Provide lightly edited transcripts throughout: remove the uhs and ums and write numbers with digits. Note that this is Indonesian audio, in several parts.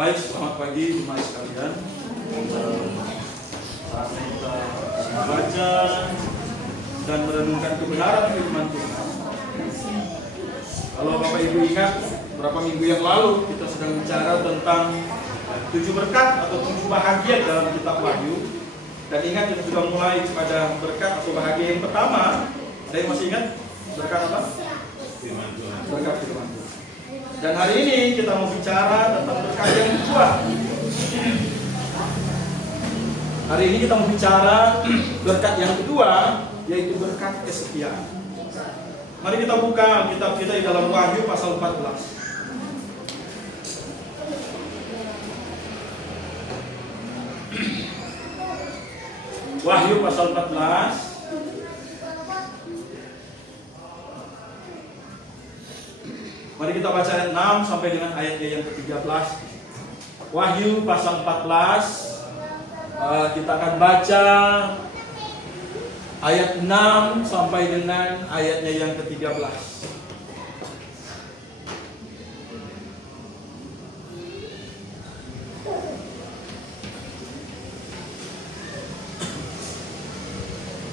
Baik, selamat pagi jemaat sekalian. Saatnya kita membaca dan merenungkan kebenaran firman Tuhan. Kalau Bapak Ibu ingat, beberapa minggu yang lalu kita sedang bicara tentang 7 berkat atau 7 bahagia dalam kitab Wahyu. Dan ingat kita sudah mulai pada berkat atau bahagia yang pertama. Ada yang masih ingat berkat apa? Firman Tuhan. Berkat firman Tuhan. Dan hari ini kita mau bicara tentang berkat yang kedua. Hari ini kita mau bicara berkat yang kedua, yaitu berkat kesetiaan. Mari kita buka kitab kita di dalam Wahyu pasal 14. Wahyu pasal 14. Mari kita baca ayat 6 sampai dengan ayatnya yang ke-13. Wahyu pasal 14. Kita akan baca ayat 6 sampai dengan ayatnya yang ke-13.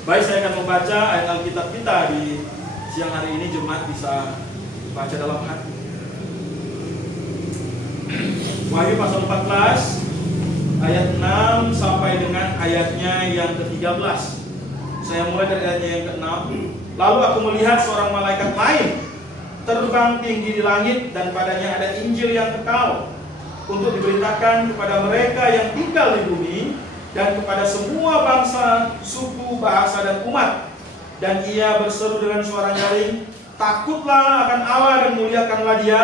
Baik, saya akan membaca ayat Alkitab kita di siang hari ini. Jemaat bisa baca dalam hati. Wahyu pasal 14 ayat 6 sampai dengan ayatnya yang ke-13. Saya mulai dari ayatnya yang ke-6. Lalu aku melihat seorang malaikat lain terbang tinggi di langit, dan padanya ada Injil yang kekal untuk diberitakan kepada mereka yang tinggal di bumi dan kepada semua bangsa, suku, bahasa, dan umat. Dan ia berseru dengan suara nyaring, takutlah akan Allah dan muliakanlah Dia,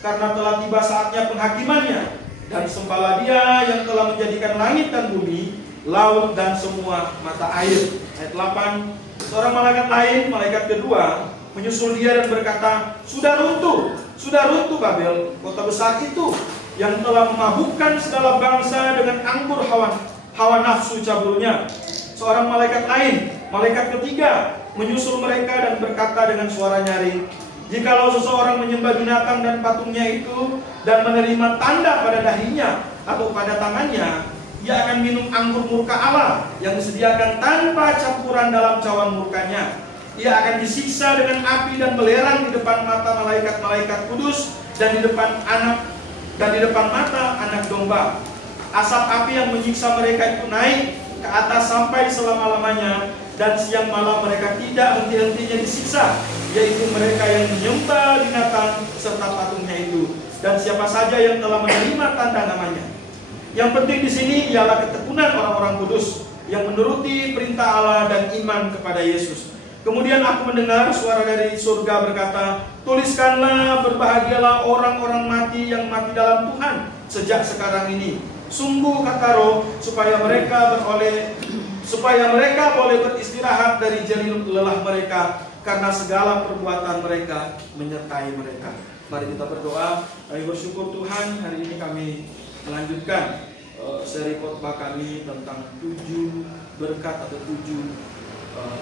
karena telah tiba saatnya penghakimannya. Dan sembahlah Dia yang telah menjadikan langit dan bumi, laut dan semua mata air. Ayat 8. Seorang malaikat lain, malaikat kedua, menyusul Dia dan berkata, sudah runtuh Babel, kota besar itu, yang telah memabukkan segala bangsa dengan anggur hawa nafsu caburnya. Seorang malaikat lain, malaikat ketiga, menyusul mereka dan berkata dengan suara nyaring, jikalau seseorang menyembah binatang dan patungnya itu dan menerima tanda pada dahinya atau pada tangannya, ia akan minum anggur murka Allah yang disediakan tanpa campuran dalam cawan murkanya. Ia akan disiksa dengan api dan belerang di depan mata malaikat-malaikat kudus dan di depan mata anak domba. Asap api yang menyiksa mereka itu naik ke atas sampai selama-lamanya, dan siang malam mereka tidak henti-hentinya disiksa, yaitu mereka yang menyembah binatang serta patungnya itu, dan siapa saja yang telah menerima tanda namanya. Yang penting di sini ialah ketekunan orang-orang kudus yang menuruti perintah Allah dan iman kepada Yesus. Kemudian aku mendengar suara dari surga berkata, tuliskanlah, berbahagialah orang-orang mati yang mati dalam Tuhan sejak sekarang ini. Sungguh kata Roh, supaya mereka boleh beristirahat dari jerih lelah mereka, karena segala perbuatan mereka menyertai mereka. Mari kita berdoa. Kami bersyukur Tuhan, hari ini kami melanjutkan seri khotbah kami tentang 7 berkat atau 7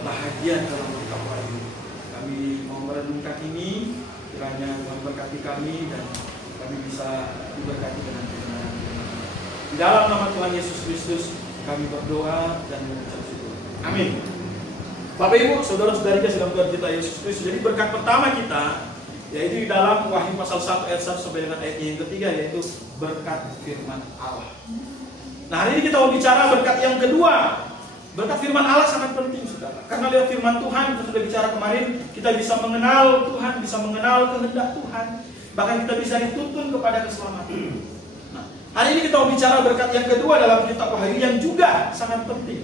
bahagia dalam kitab Wahyu. Kami mau merenungkan ini, kiranya memberkati kami dan kami bisa diberkati dengan kebenaran. Di dalam nama Tuhan Yesus Kristus kami berdoa dan mengucap syukur. Amin. Bapak Ibu, saudara-saudari dalam Tuhan kita Yesus Kristus. Jadi berkat pertama kita yaitu di dalam Wahyu pasal 1 ayat 1 sampai dengan ayat yang ketiga, yaitu berkat firman Allah. Nah, hari ini kita mau bicara berkat yang kedua. Berkat firman Allah sangat penting, saudara. Karena lewat firman Tuhan, kita sudah bicara kemarin, kita bisa mengenal Tuhan, bisa mengenal kehendak Tuhan, bahkan kita bisa dituntun kepada keselamatan. Nah, hari ini kita mau bicara berkat yang kedua dalam kitab Wahyu yang juga sangat penting,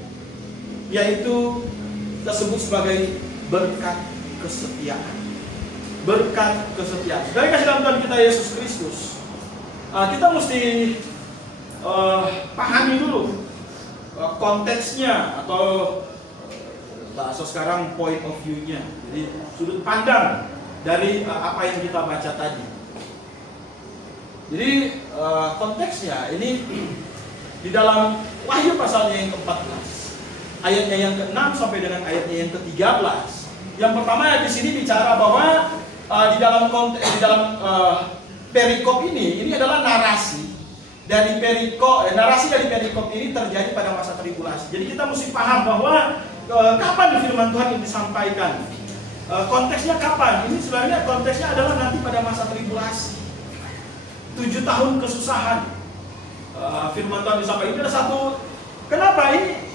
yaitu kita sebut sebagai berkat kesetiaan. Berkat kesetiaan. Dari kasih dalam Tuhan kita Yesus Kristus, kita mesti pahami dulu konteksnya, atau bahasa sekarang point of view-nya. Jadi sudut pandang dari apa yang kita baca tadi. Jadi konteksnya ini di dalam Wahyu pasalnya yang ke-14, ayatnya yang ke-6 sampai dengan ayatnya yang ke-13. Yang pertama di sini bicara bahwa di dalam perikop ini adalah narasi dari perikop, narasi dari perikop ini terjadi pada masa tribulasi. Jadi kita mesti paham bahwa kapan firman Tuhan ini disampaikan. Konteksnya kapan? Ini sebenarnya konteksnya adalah nanti pada masa tribulasi. 7 tahun kesusahan. Firman Tuhan disampaikan. Ini adalah satu. Kenapa ini?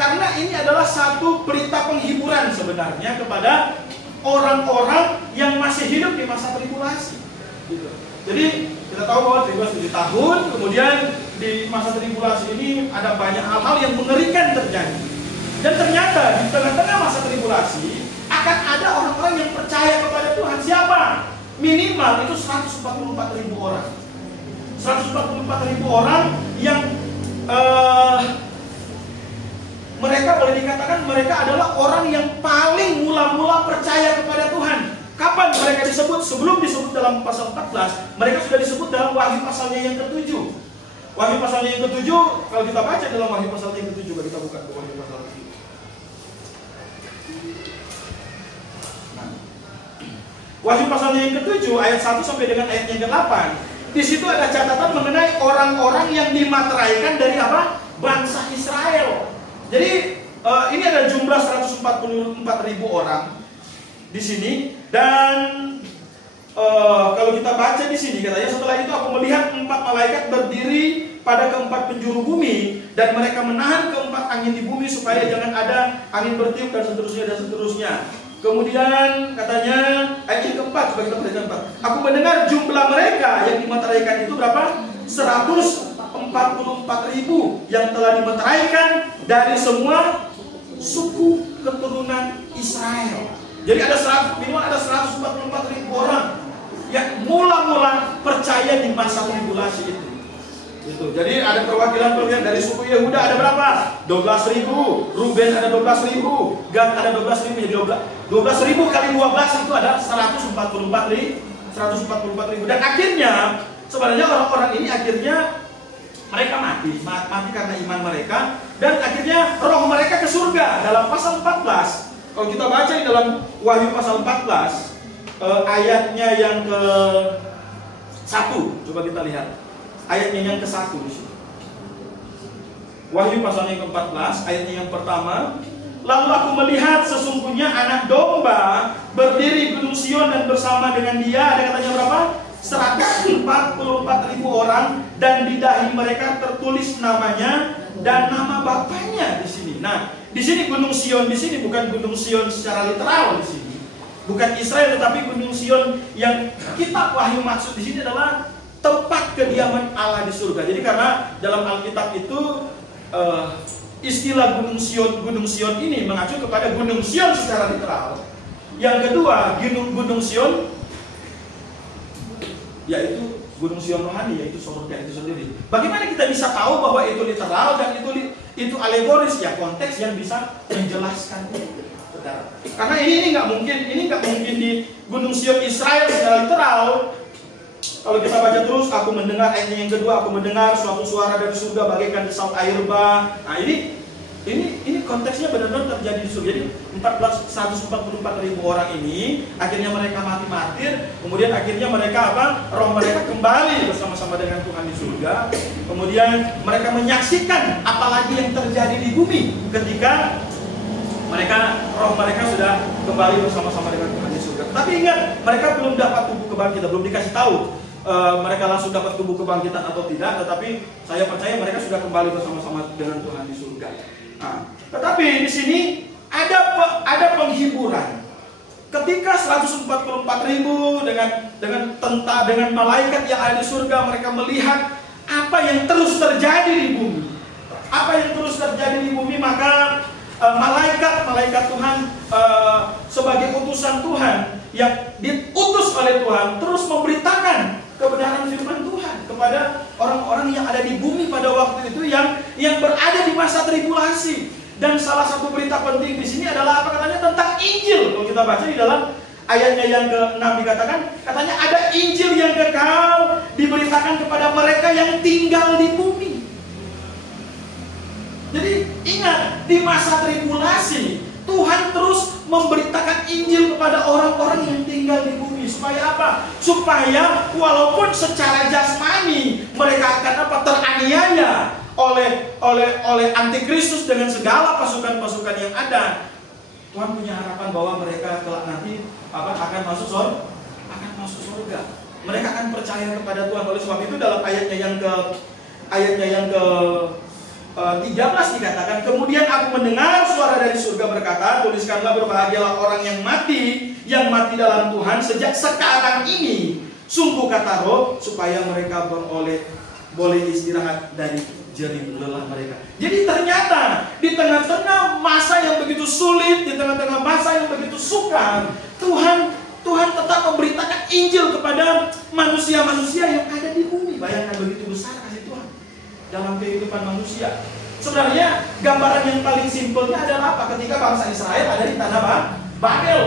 Karena ini adalah satu berita penghiburan sebenarnya kepada orang-orang yang masih hidup di masa tribulasi. Gitu. Jadi kita tahu bahwa tribulasi 7 tahun, kemudian di masa tribulasi ini ada banyak hal-hal yang mengerikan terjadi. Dan ternyata di tengah-tengah masa tribulasi akan ada orang-orang yang percaya kepada Tuhan. Siapa? Minimal itu 144.000 orang. 144.000 orang yang mereka boleh dikatakan mereka adalah orang yang paling mula-mula percaya kepada Tuhan. Kapan mereka disebut? Sebelum disebut dalam pasal 14, mereka sudah disebut dalam Wahyu pasalnya yang ke-7. Wahyu pasalnya yang ke-7, kalau kita baca dalam Wahyu pasalnya yang ke-7, kita buka ke Wahyu pasal 7. Nah, Wahyu pasalnya yang ke-7 ayat 1 sampai dengan ayat yang ke-8. Di situ ada catatan mengenai orang-orang yang dimateraikan dari apa? Bangsa Israel. Jadi ini ada jumlah 144.000 orang di sini, dan kalau kita baca di sini katanya setelah itu aku melihat 4 malaikat berdiri pada keempat penjuru bumi, dan mereka menahan keempat angin di bumi supaya jangan ada angin bertiup dan seterusnya dan seterusnya. Kemudian katanya ayat yang keempat, coba kita perhatikan 4. Aku mendengar jumlah mereka yang dimateraikan itu berapa? 144.000 yang telah dimeteraikan dari semua suku keturunan Israel. Jadi minimal ada 144.000 orang yang mula-mula percaya di masa tribulasi itu. Jadi ada perwakilan dari suku Yehuda ada berapa? 12.000. Ruben ada 12.000. Gad ada 12.000. Jadi 12.000 kali 12 itu ada 144.000. Dan akhirnya sebenarnya orang-orang ini akhirnya mereka mati karena iman mereka, dan akhirnya roh mereka ke surga dalam pasal 14. Kalau kita baca di dalam Wahyu pasal 14 ayatnya yang ke-1, coba kita lihat ayatnya yang ke-1 di sini. Wahyu pasalnya yang ke-14 ayatnya yang pertama. Lalu aku melihat sesungguhnya anak domba berdiri gunung Sion, dan bersama dengan dia ada katanya berapa? 144.000 orang, dan di dahi mereka tertulis namanya dan nama bapaknya di sini. Nah, di sini gunung Sion di sini bukan gunung Sion secara literal di sini. Bukan Israel, tetapi gunung Sion yang kitab Wahyu maksud di sini adalah tempat kediaman Allah di surga. Jadi karena dalam Alkitab itu istilah gunung Sion ini mengacu kepada gunung Sion secara literal. Yang kedua, gunung Sion yaitu gunung Sion rohani, yaitu surga itu sendiri. Bagaimana kita bisa tahu bahwa itu literal dan itu alegoris? Ya, konteks yang bisa menjelaskan itu, saudara. Karena ini nggak mungkin di gunung Sion Israel secara literal. Kalau kita baca terus, aku mendengar ayatnya yang kedua, aku mendengar suatu suara dari surga bagaikan desau air bah. Nah, ini konteksnya benar-benar terjadi di surga. Jadi 144.000 orang ini akhirnya mereka mati martir, kemudian akhirnya mereka roh mereka kembali bersama-sama dengan Tuhan di surga. Kemudian mereka menyaksikan apalagi yang terjadi di bumi ketika roh mereka sudah kembali bersama-sama dengan Tuhan di surga. Tapi ingat, mereka belum dapat tubuh kebangkitan, belum dikasih tahu mereka langsung dapat tubuh kebangkitan atau tidak, tetapi saya percaya mereka sudah kembali bersama-sama dengan Tuhan di surga. Nah, tetapi di sini ada penghiburan. Ketika 144.000 dengan malaikat yang ada di surga, mereka melihat apa yang terus terjadi di bumi. Apa yang terus terjadi di bumi, maka malaikat Tuhan sebagai utusan Tuhan yang diutus oleh Tuhan terus memberitakan kebenaran firman Tuhan kepada orang-orang yang ada di bumi pada waktu itu yang berada di masa tribulasi. Dan salah satu berita penting di sini adalah apa katanya? Tentang Injil. Kalau kita baca di dalam ayatnya yang ke-6 dikatakan, katanya ada Injil yang kekal diberitakan kepada mereka yang tinggal di bumi. Jadi ingat, di masa tribulasi Tuhan terus memberitakan Injil kepada orang-orang yang tinggal di bumi. Supaya apa? Supaya walaupun secara jasmani mereka akan apa? Teraniaya oleh antikristus dengan segala pasukan-pasukan yang ada. Tuhan punya harapan bahwa mereka kelak nanti akan masuk surga. Mereka akan percaya kepada Tuhan. Oleh sebab itu dalam ayatnya yang ke 13 dikatakan, kemudian aku mendengar suara dari surga berkata, tuliskanlah berbahagialah orang yang mati dalam Tuhan sejak sekarang ini. Sungguh kata Roh, supaya mereka boleh istirahat dari jerih lelah mereka. Jadi ternyata di tengah-tengah masa yang begitu sulit, di tengah-tengah masa yang begitu sukar, Tuhan tetap memberitakan Injil kepada manusia-manusia yang ada di bumi. Bayangkan begitu besar kasih Tuhan dalam kehidupan manusia. Sebenarnya gambaran yang paling simpelnya adalah apa? Ketika bangsa Israel ada di tanah Babel,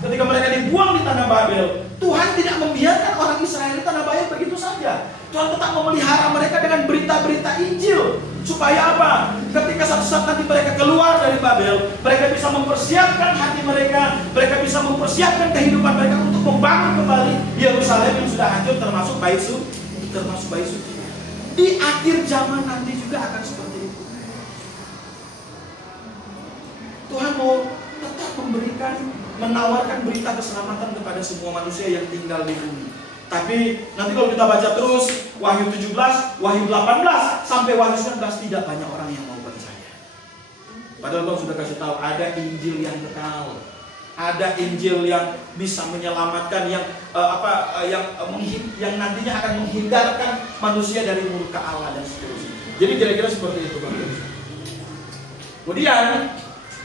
ketika mereka dibuang di tanah Babel, Tuhan tidak membiarkan orang Israel di tanah Babel begitu saja. Tuhan tetap memelihara mereka dengan berita-berita Injil. Supaya apa? Ketika satu saat nanti mereka keluar dari Babel, mereka bisa mempersiapkan hati mereka bisa mempersiapkan kehidupan mereka untuk membangun kembali Yerusalem yang sudah hancur, termasuk bait suci. Di akhir zaman nanti juga akan seperti itu. Tuhan mau tetap menawarkan berita keselamatan kepada semua manusia yang tinggal di bumi. Tapi nanti kalau kita baca terus Wahyu 17, Wahyu 18 sampai Wahyu 19 tidak banyak orang yang mau percaya. Padahal Tuhan sudah kasih tahu ada Injil yang kekal, ada Injil yang bisa menyelamatkan, yang nantinya akan menghindarkan manusia dari murka Allah dan seterusnya. Jadi kira-kira seperti itu, Bapak. Kemudian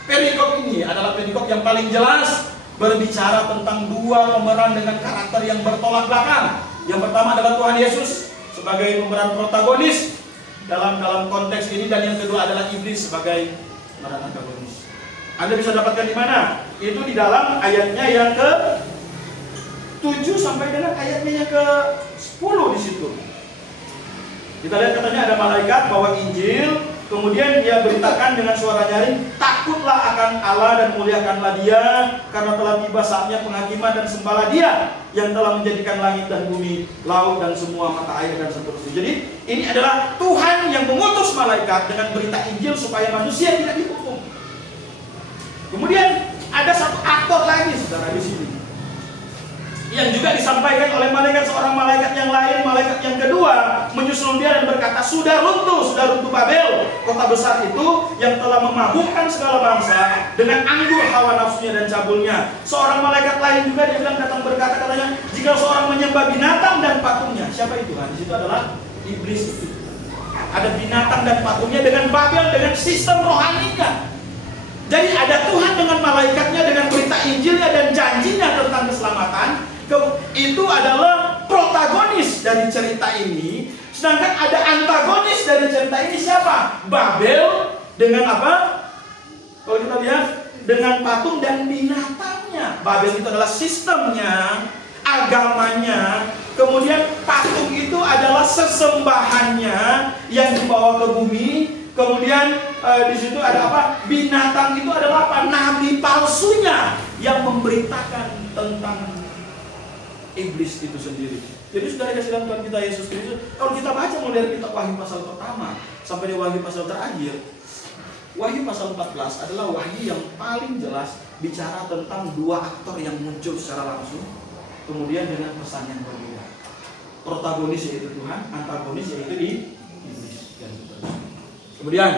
perikop ini adalah perikop yang paling jelas berbicara tentang dua pemeran dengan karakter yang bertolak belakang. Yang pertama adalah Tuhan Yesus sebagai pemeran protagonis dalam konteks ini, dan yang kedua adalah iblis sebagai pemeran antagonis. Anda bisa dapatkan di mana? Itu di dalam ayatnya yang ke-7 sampai dengan ayatnya yang ke-10 di situ. Kita lihat katanya ada malaikat bawa Injil. Kemudian dia beritakan dengan suara nyaring, takutlah akan Allah dan muliakanlah Dia, karena telah tiba saatnya penghakiman, dan sembahlah Dia yang telah menjadikan langit dan bumi, laut dan semua mata air dan seterusnya. Jadi ini adalah Tuhan yang mengutus malaikat dengan berita Injil supaya manusia tidak dihukum. Kemudian ada satu aktor lagi, saudara, di sini, yang juga disampaikan oleh seorang malaikat yang lain. Malaikat yang kedua menyusul dia dan berkata, sudah runtuh Babel, kota besar itu yang telah memabukkan segala bangsa dengan anggur hawa nafsunya dan cabulnya. Seorang malaikat lain juga dia bilang, datang berkata, katanya, jika seorang menyembah binatang dan patungnya. Siapa itu? Di situ adalah iblis itu. Ada binatang dan patungnya dengan Babel, dengan sistem rohaninya. Jadi ada Tuhan dengan malaikatnya, dengan berita Injilnya dan janjinya tentang keselamatan. Itu adalah protagonis dari cerita ini. Sedangkan ada antagonis dari cerita ini siapa? Babel dengan apa? Kalau kita lihat, dengan patung dan binatangnya. Babel itu adalah sistemnya, agamanya. Kemudian patung itu adalah sesembahannya yang dibawa ke bumi. Kemudian di situ ada apa? Binatang itu adalah apa? Nabi palsunya yang memberitakan tentang iblis itu sendiri. Jadi sudah dikasih dalam Tuhan kita Yesus Kristus. Kalau kita baca mulai dari kitab Wahyu pasal pertama sampai di Wahyu pasal terakhir, Wahyu pasal 14 adalah wahyu yang paling jelas bicara tentang dua aktor yang muncul secara langsung, kemudian dengan pesan yang berbeda. Protagonis yaitu Tuhan, antagonis yaitu iblis dan seterusnya. Kemudian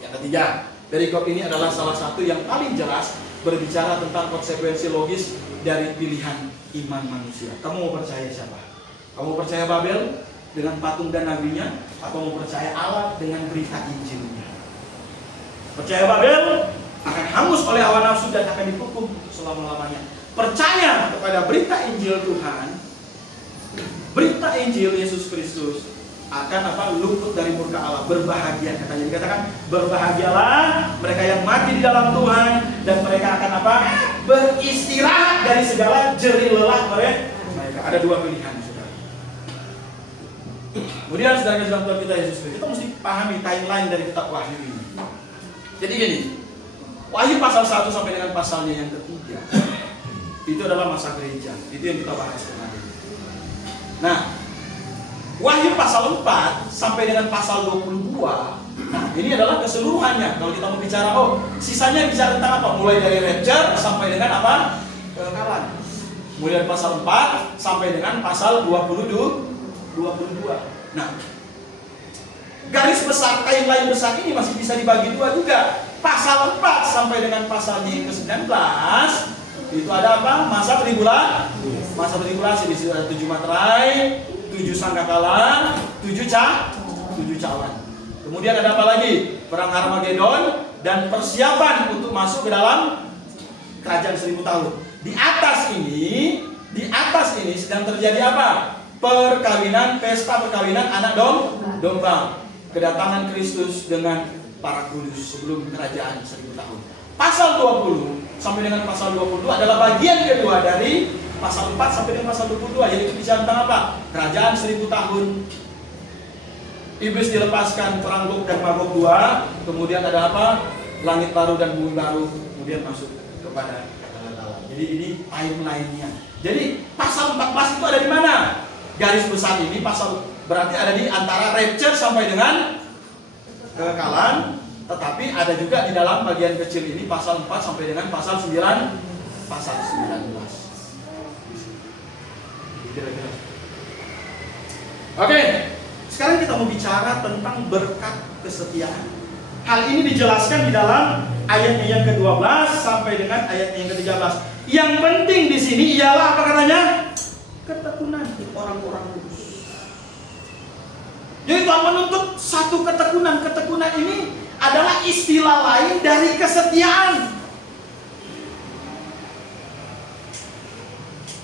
yang ketiga, perikop ini adalah salah satu yang paling jelas berbicara tentang konsekuensi logis dari pilihan iman manusia. Kamu mau percaya siapa? Kamu mau percaya Babel dengan patung dan nabinya, atau mau percaya Allah dengan berita Injilnya? Percaya Babel akan hangus oleh hawa nafsu dan akan dihukum selama-lamanya. Percaya kepada berita Injil Tuhan, berita Injil Yesus Kristus, akan luput dari murka Allah. Berbahagia, katanya dikatakan, berbahagialah mereka yang mati di dalam Tuhan, dan mereka akan beristirahat dari segala jerih lelah mereka. Ada dua pilihan, saudara. Kemudian saudara dalam Tuhan kita Yesus Kristus, kita mesti pahami timeline dari kitab Wahyu ini. Jadi gini, Wahyu pasal 1 sampai dengan pasalnya yang ketiga itu adalah masa gereja. Itu yang kita bahas kemarin. Nah, Wahyu pasal 4 sampai dengan pasal 22, ini adalah keseluruhannya. Kalau kita mau bicara, sisanya bicara tentang apa? Mulai dari rapture sampai dengan apa? Kekekalan. Mulai dari pasal 4 sampai dengan pasal 22. Nah, garis besar, timeline besar ini masih bisa dibagi dua juga. Pasal 4 sampai dengan pasalnya yang ke-19 itu ada apa? Masa tribulasi. Di situ ada 7 materai, 7 sangkakala, 7 cawan. Kemudian ada apa lagi? Perang Armageddon dan persiapan untuk masuk ke dalam kerajaan 1000 tahun. Di atas ini sedang terjadi apa? Pesta perkawinan anak domba. Kedatangan Kristus dengan para kudus sebelum kerajaan 1000 tahun. Pasal 20 sampai dengan pasal 22 adalah bagian kedua dari pasal 4 sampai dengan pasal 22, yaitu bicara tentang apa? Kerajaan 1000 tahun. Iblis dilepaskan, perang Gog dan Magog 2, kemudian ada apa? Langit baru dan bumi baru, kemudian masuk kepada Allah. Jadi ini timeline-nya. Jadi pasal 14 itu ada di mana? Garis besar ini pasal berarti ada di antara rapture sampai dengan kekekalan, tetapi ada juga di dalam bagian kecil ini pasal 4 sampai dengan pasal 19. Oke, sekarang kita mau bicara tentang berkat kesetiaan. Hal ini dijelaskan di dalam ayatnya yang ke-12 sampai dengan ayatnya yang ke-13. Yang penting di sini ialah apa katanya? Ketekunan orang-orang kudus. Jadi Tuhan menuntut satu ketekunan. Ketekunan ini adalah istilah lain dari kesetiaan.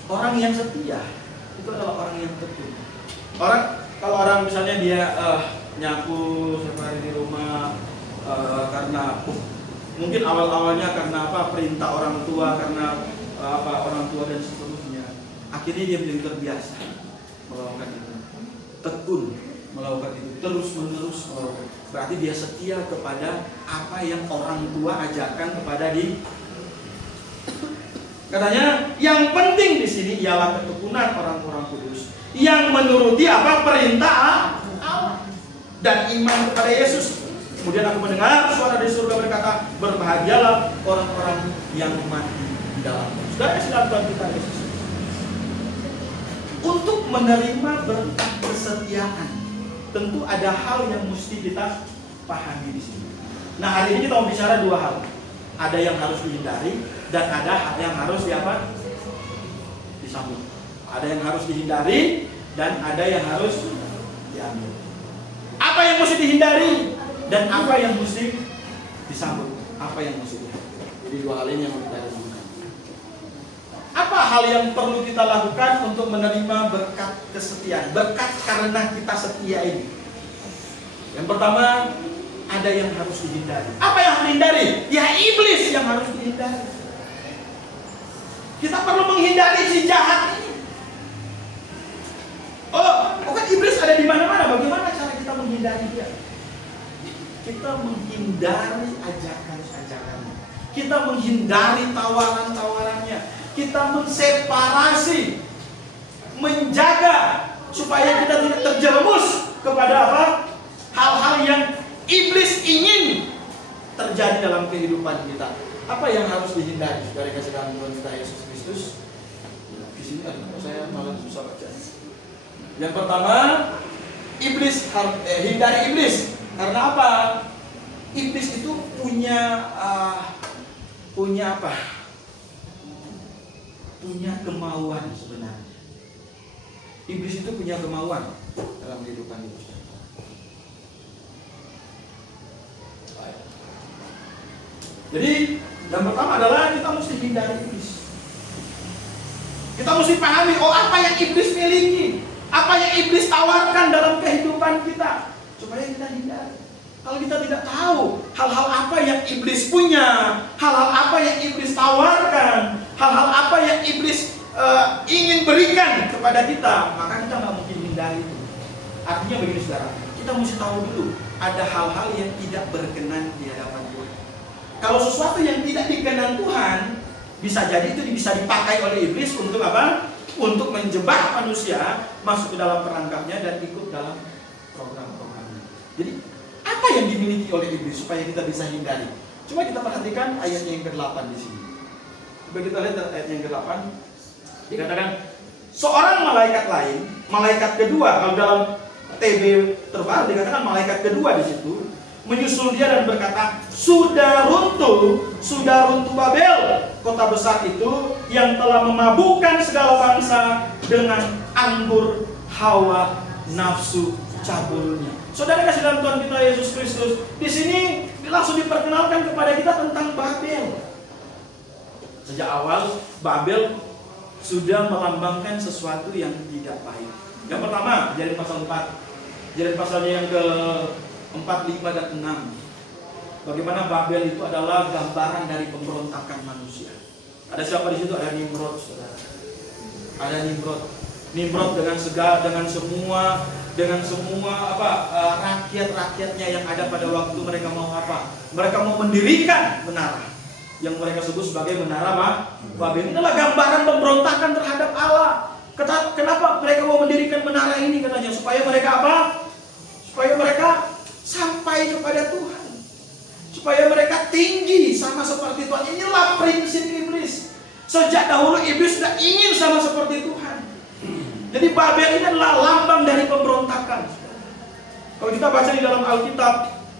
Orang yang setia itu adalah orang yang tekun. Kalau orang misalnya dia nyapu setiap hari di rumah karena mungkin awal-awalnya karena apa? Perintah orang tua, karena orang tua dan seterusnya. Akhirnya dia menjadi terbiasa melakukan itu. Tekun melakukan itu, terus-menerus melakukan. Berarti dia setia kepada apa yang orang tua ajarkan kepada dia. Katanya yang penting di sini ialah ketekunan orang-orang kudus yang menuruti apa? Perintah Allah dan iman kepada Yesus. Kemudian aku mendengar suara dari surga berkata, berbahagialah orang-orang yang mati di dalamnya. Saudara sedang Tuhan kita Yesus. Untuk menerima berkat kesetiaan, tentu ada hal yang mesti kita pahami di sini. Nah, hari ini kita mau bicara dua hal. Ada yang harus dihindari dan ada hal yang harus disambut. Ada yang harus dihindari dan ada yang harus diambil. Apa yang mesti dihindari dan apa yang mesti disambut? Apa yang mesti dihindari? Jadi dua hal ini yang kita lakukan. Apa hal yang perlu kita lakukan untuk menerima berkat kesetiaan? Berkat karena kita setia ini. Yang pertama, ada yang harus dihindari. Apa yang harus dihindari? Ya iblis yang harus dihindari. Kita perlu menghindari si jahat ini. Bukan iblis ada di mana-mana. Bagaimana cara kita menghindari dia? Kita menghindari ajakan-ajakannya. Kita menghindari tawaran-tawarannya. Kita menseparasi, menjaga supaya kita tidak terjerumus kepada apa? Hal-hal yang iblis ingin terjadi dalam kehidupan kita. Apa yang harus dihindari dari kasih karunia Tuhan kita Yesus Kristus? Di sini saya malah susah baca. Yang pertama, hindari iblis. Karena apa? Iblis itu punya apa? Punya kemauan sebenarnya. Iblis itu punya kemauan dalam kehidupan itu. Jadi yang pertama adalah kita mesti hindari iblis. Kita mesti pahami, apa yang iblis miliki, apa yang iblis tawarkan dalam kehidupan kita, supaya kita hindari. Kalau kita tidak tahu hal-hal apa yang iblis punya, hal-hal apa yang iblis tawarkan, hal-hal apa yang iblis ingin berikan kepada kita, maka kita nggak mungkin hindari itu. Artinya begini saudara, kita mesti tahu dulu ada hal-hal yang tidak berkenan di hadapan Tuhan. Kalau sesuatu yang tidak dikenan Tuhan, bisa jadi itu bisa dipakai oleh iblis untuk apa? untuk menjebak manusia masuk ke dalam perangkapnya dan ikut dalam program-programnya. Jadi apa yang dimiliki oleh iblis supaya kita bisa hindari? Coba kita perhatikan ayatnya yang ke-8 di sini. Coba kita lihat ayat yang ke-8. Dikatakan seorang malaikat lain, malaikat kedua, kalau dalam TB terbaru dikatakan malaikat kedua di situ, menyusul dia dan berkata, sudah runtuh Babel, kota besar itu yang telah memabukkan segala bangsa dengan anggur hawa nafsu cabulnya. Saudara kasih dalam Tuhan kita Yesus Kristus, di sini langsung diperkenalkan kepada kita tentang Babel. Sejak awal Babel sudah melambangkan sesuatu yang tidak baik. Yang pertama, Kejadian pasal 4. Kejadian pasalnya yang ke-4, 5, dan 6. Bagaimana Babel itu adalah gambaran dari pemberontakan manusia. Ada siapa di situ? Ada Nimrod, saudara. Ada Nimrod. Nimrod dengan semua rakyat-rakyatnya yang ada pada waktu mereka mau apa? Mereka mau mendirikan menara yang mereka sebut sebagai menara Babel. Ini adalah gambaran pemberontakan terhadap Allah. Kenapa mereka mau mendirikan menara ini? Katanya supaya mereka apa? Supaya mereka sampai kepada Tuhan, supaya mereka tinggi sama seperti Tuhan. Inilah prinsip iblis. Sejak dahulu iblis sudah ingin sama seperti Tuhan. Jadi Babel ini adalah lambang dari pemberontakan. Kalau kita baca di dalam Alkitab,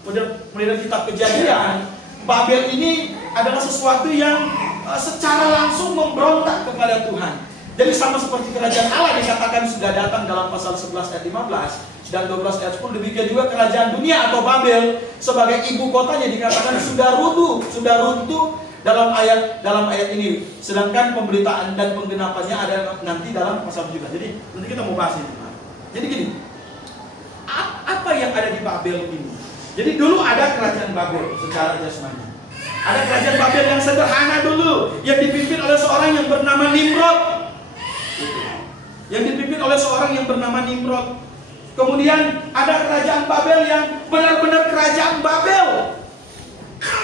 kemudian kitab Kejadian, Babel ini adalah sesuatu yang secara langsung memberontak kepada Tuhan. Jadi sama seperti kerajaan Allah dikatakan sudah datang dalam pasal 11 ayat 15 dan 12 ayat 10. Demikian juga kerajaan dunia atau Babel sebagai ibu kotanya dikatakan sudah runtuh dalam ayat ini. Sedangkan pemberitaan dan penggenapannya ada nanti dalam pasal 17. Jadi nanti kita mau bahas ini. Jadi gini, apa yang ada di Babel ini? Jadi dulu ada kerajaan Babel secara jasmani. Ada kerajaan Babel yang sederhana dulu, yang dipimpin oleh seorang yang bernama Nimrod. Kemudian ada kerajaan Babel yang benar-benar kerajaan Babel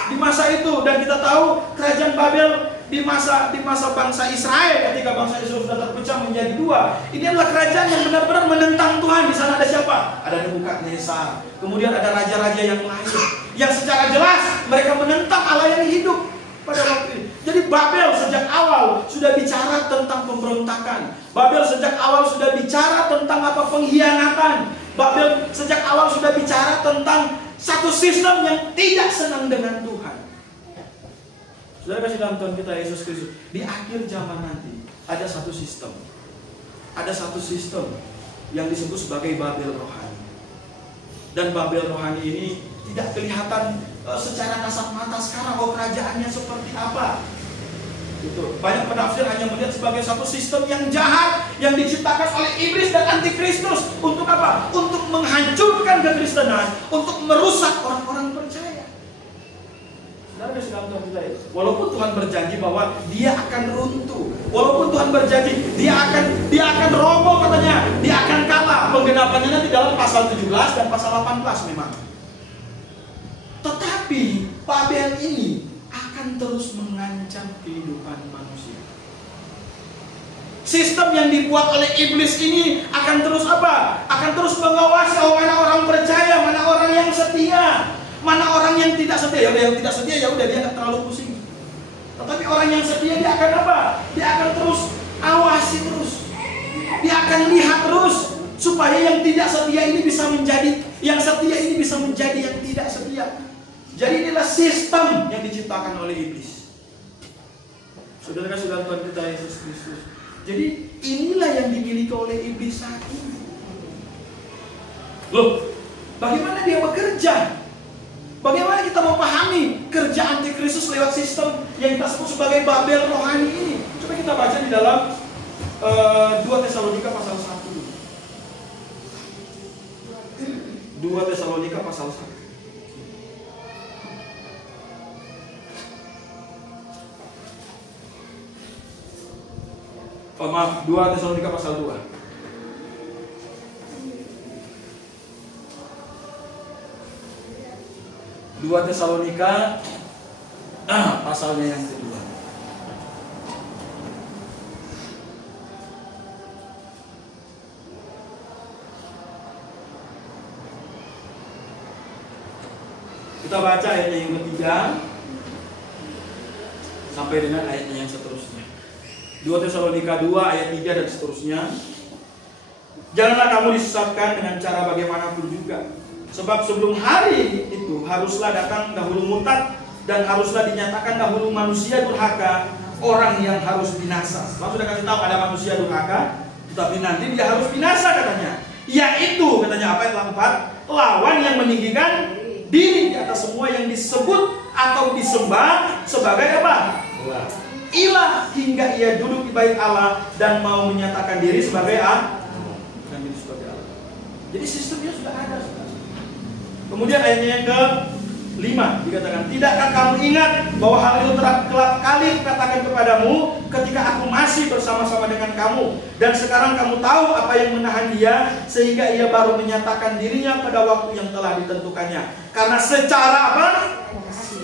di masa itu. Dan kita tahu kerajaan Babel di masa bangsa Israel, ketika bangsa Israel sudah terpecah menjadi dua. Ini adalah kerajaan yang benar-benar menentang Tuhan. Di sana ada siapa? Ada Nebukadnezar. Kemudian ada raja-raja yang lain yang secara jelas mereka menentang Allah yang hidup pada waktu ini. Jadi Babel sejak awal sudah bicara tentang pemberontakan. Babel sejak awal sudah bicara tentang apa? Pengkhianatan. Babel sejak awal sudah bicara tentang satu sistem yang tidak senang dengan Tuhan. Saudara kasih dalam Tuhan kita Yesus Kristus, di akhir zaman nanti ada satu sistem. Ada satu sistem yang disebut sebagai Babel rohani. Dan Babel rohani ini tidak kelihatan secara kasat mata sekarang kerajaannya seperti apa. Itu banyak penafsir hanya melihat sebagai satu sistem yang jahat yang diciptakan oleh iblis dan antikristus. Untuk apa? Untuk menghancurkan kekristenan, untuk merusak orang-orang percaya. Walaupun Tuhan berjanji bahwa dia akan runtuh, walaupun Tuhan berjanji dia akan roboh, katanya dia akan kalah. Penggenapannya nanti dalam pasal 17 dan pasal 18 memang. Tetapi Babel ini akan terus mengancam kehidupan manusia. Sistem yang dibuat oleh iblis ini akan terus apa? Akan terus mengawasi mana orang percaya, mana orang yang setia, mana orang yang tidak setia. Ya udah, yang tidak setia ya udah, dia nggak terlalu pusing. Tetapi orang yang setia dia akan apa? Dia akan terus awasi terus. Dia akan lihat terus supaya yang tidak setia ini bisa menjadi yang setia, ini bisa menjadi yang tidak setia. Jadi inilah sistem yang diciptakan oleh iblis. Saudara kasih dalam Tuhan kita Yesus Kristus. Jadi inilah yang dimiliki oleh iblis saat ini. Loh, bagaimana dia bekerja? Bagaimana kita memahami kerja antikristus lewat sistem yang kita sebut sebagai Babel rohani ini? Coba kita baca di dalam 2 Tesalonika pasal 1 dulu. 2 Tesalonika pasal 1. Oh, maaf, 2 Tesalonika pasal 2. 2 Tesalonika pasalnya yang kedua. Kita baca ayatnya yang ketiga sampai dengan ayatnya yang seterusnya. 2 Tesalonika 2 ayat 3 dan seterusnya. Janganlah kamu disesatkan dengan cara bagaimanapun juga. Sebab sebelum hari itu haruslah datang dahulu murtad, dan haruslah dinyatakan dahulu manusia durhaka, orang yang harus binasa. Lalu sudah kasih tahu ada manusia durhaka, tetapi nanti dia harus binasa katanya. Yaitu katanya apa, ayat 4, lawan yang meninggikan diri di atas semua yang disebut atau disembah sebagai apa? Ilah, hingga ia duduk di bait Allah dan mau menyatakan diri sebagai Allah. Jadi sistemnya sudah ada. Kemudian ayatnya yang ke-5 dikatakan, tidakkah kamu ingat bahwa hal itu telah kali katakan kepadamu ketika aku masih bersama-sama dengan kamu, dan sekarang kamu tahu apa yang menahan dia, sehingga ia baru menyatakan dirinya pada waktu yang telah ditentukannya. Karena secara apa?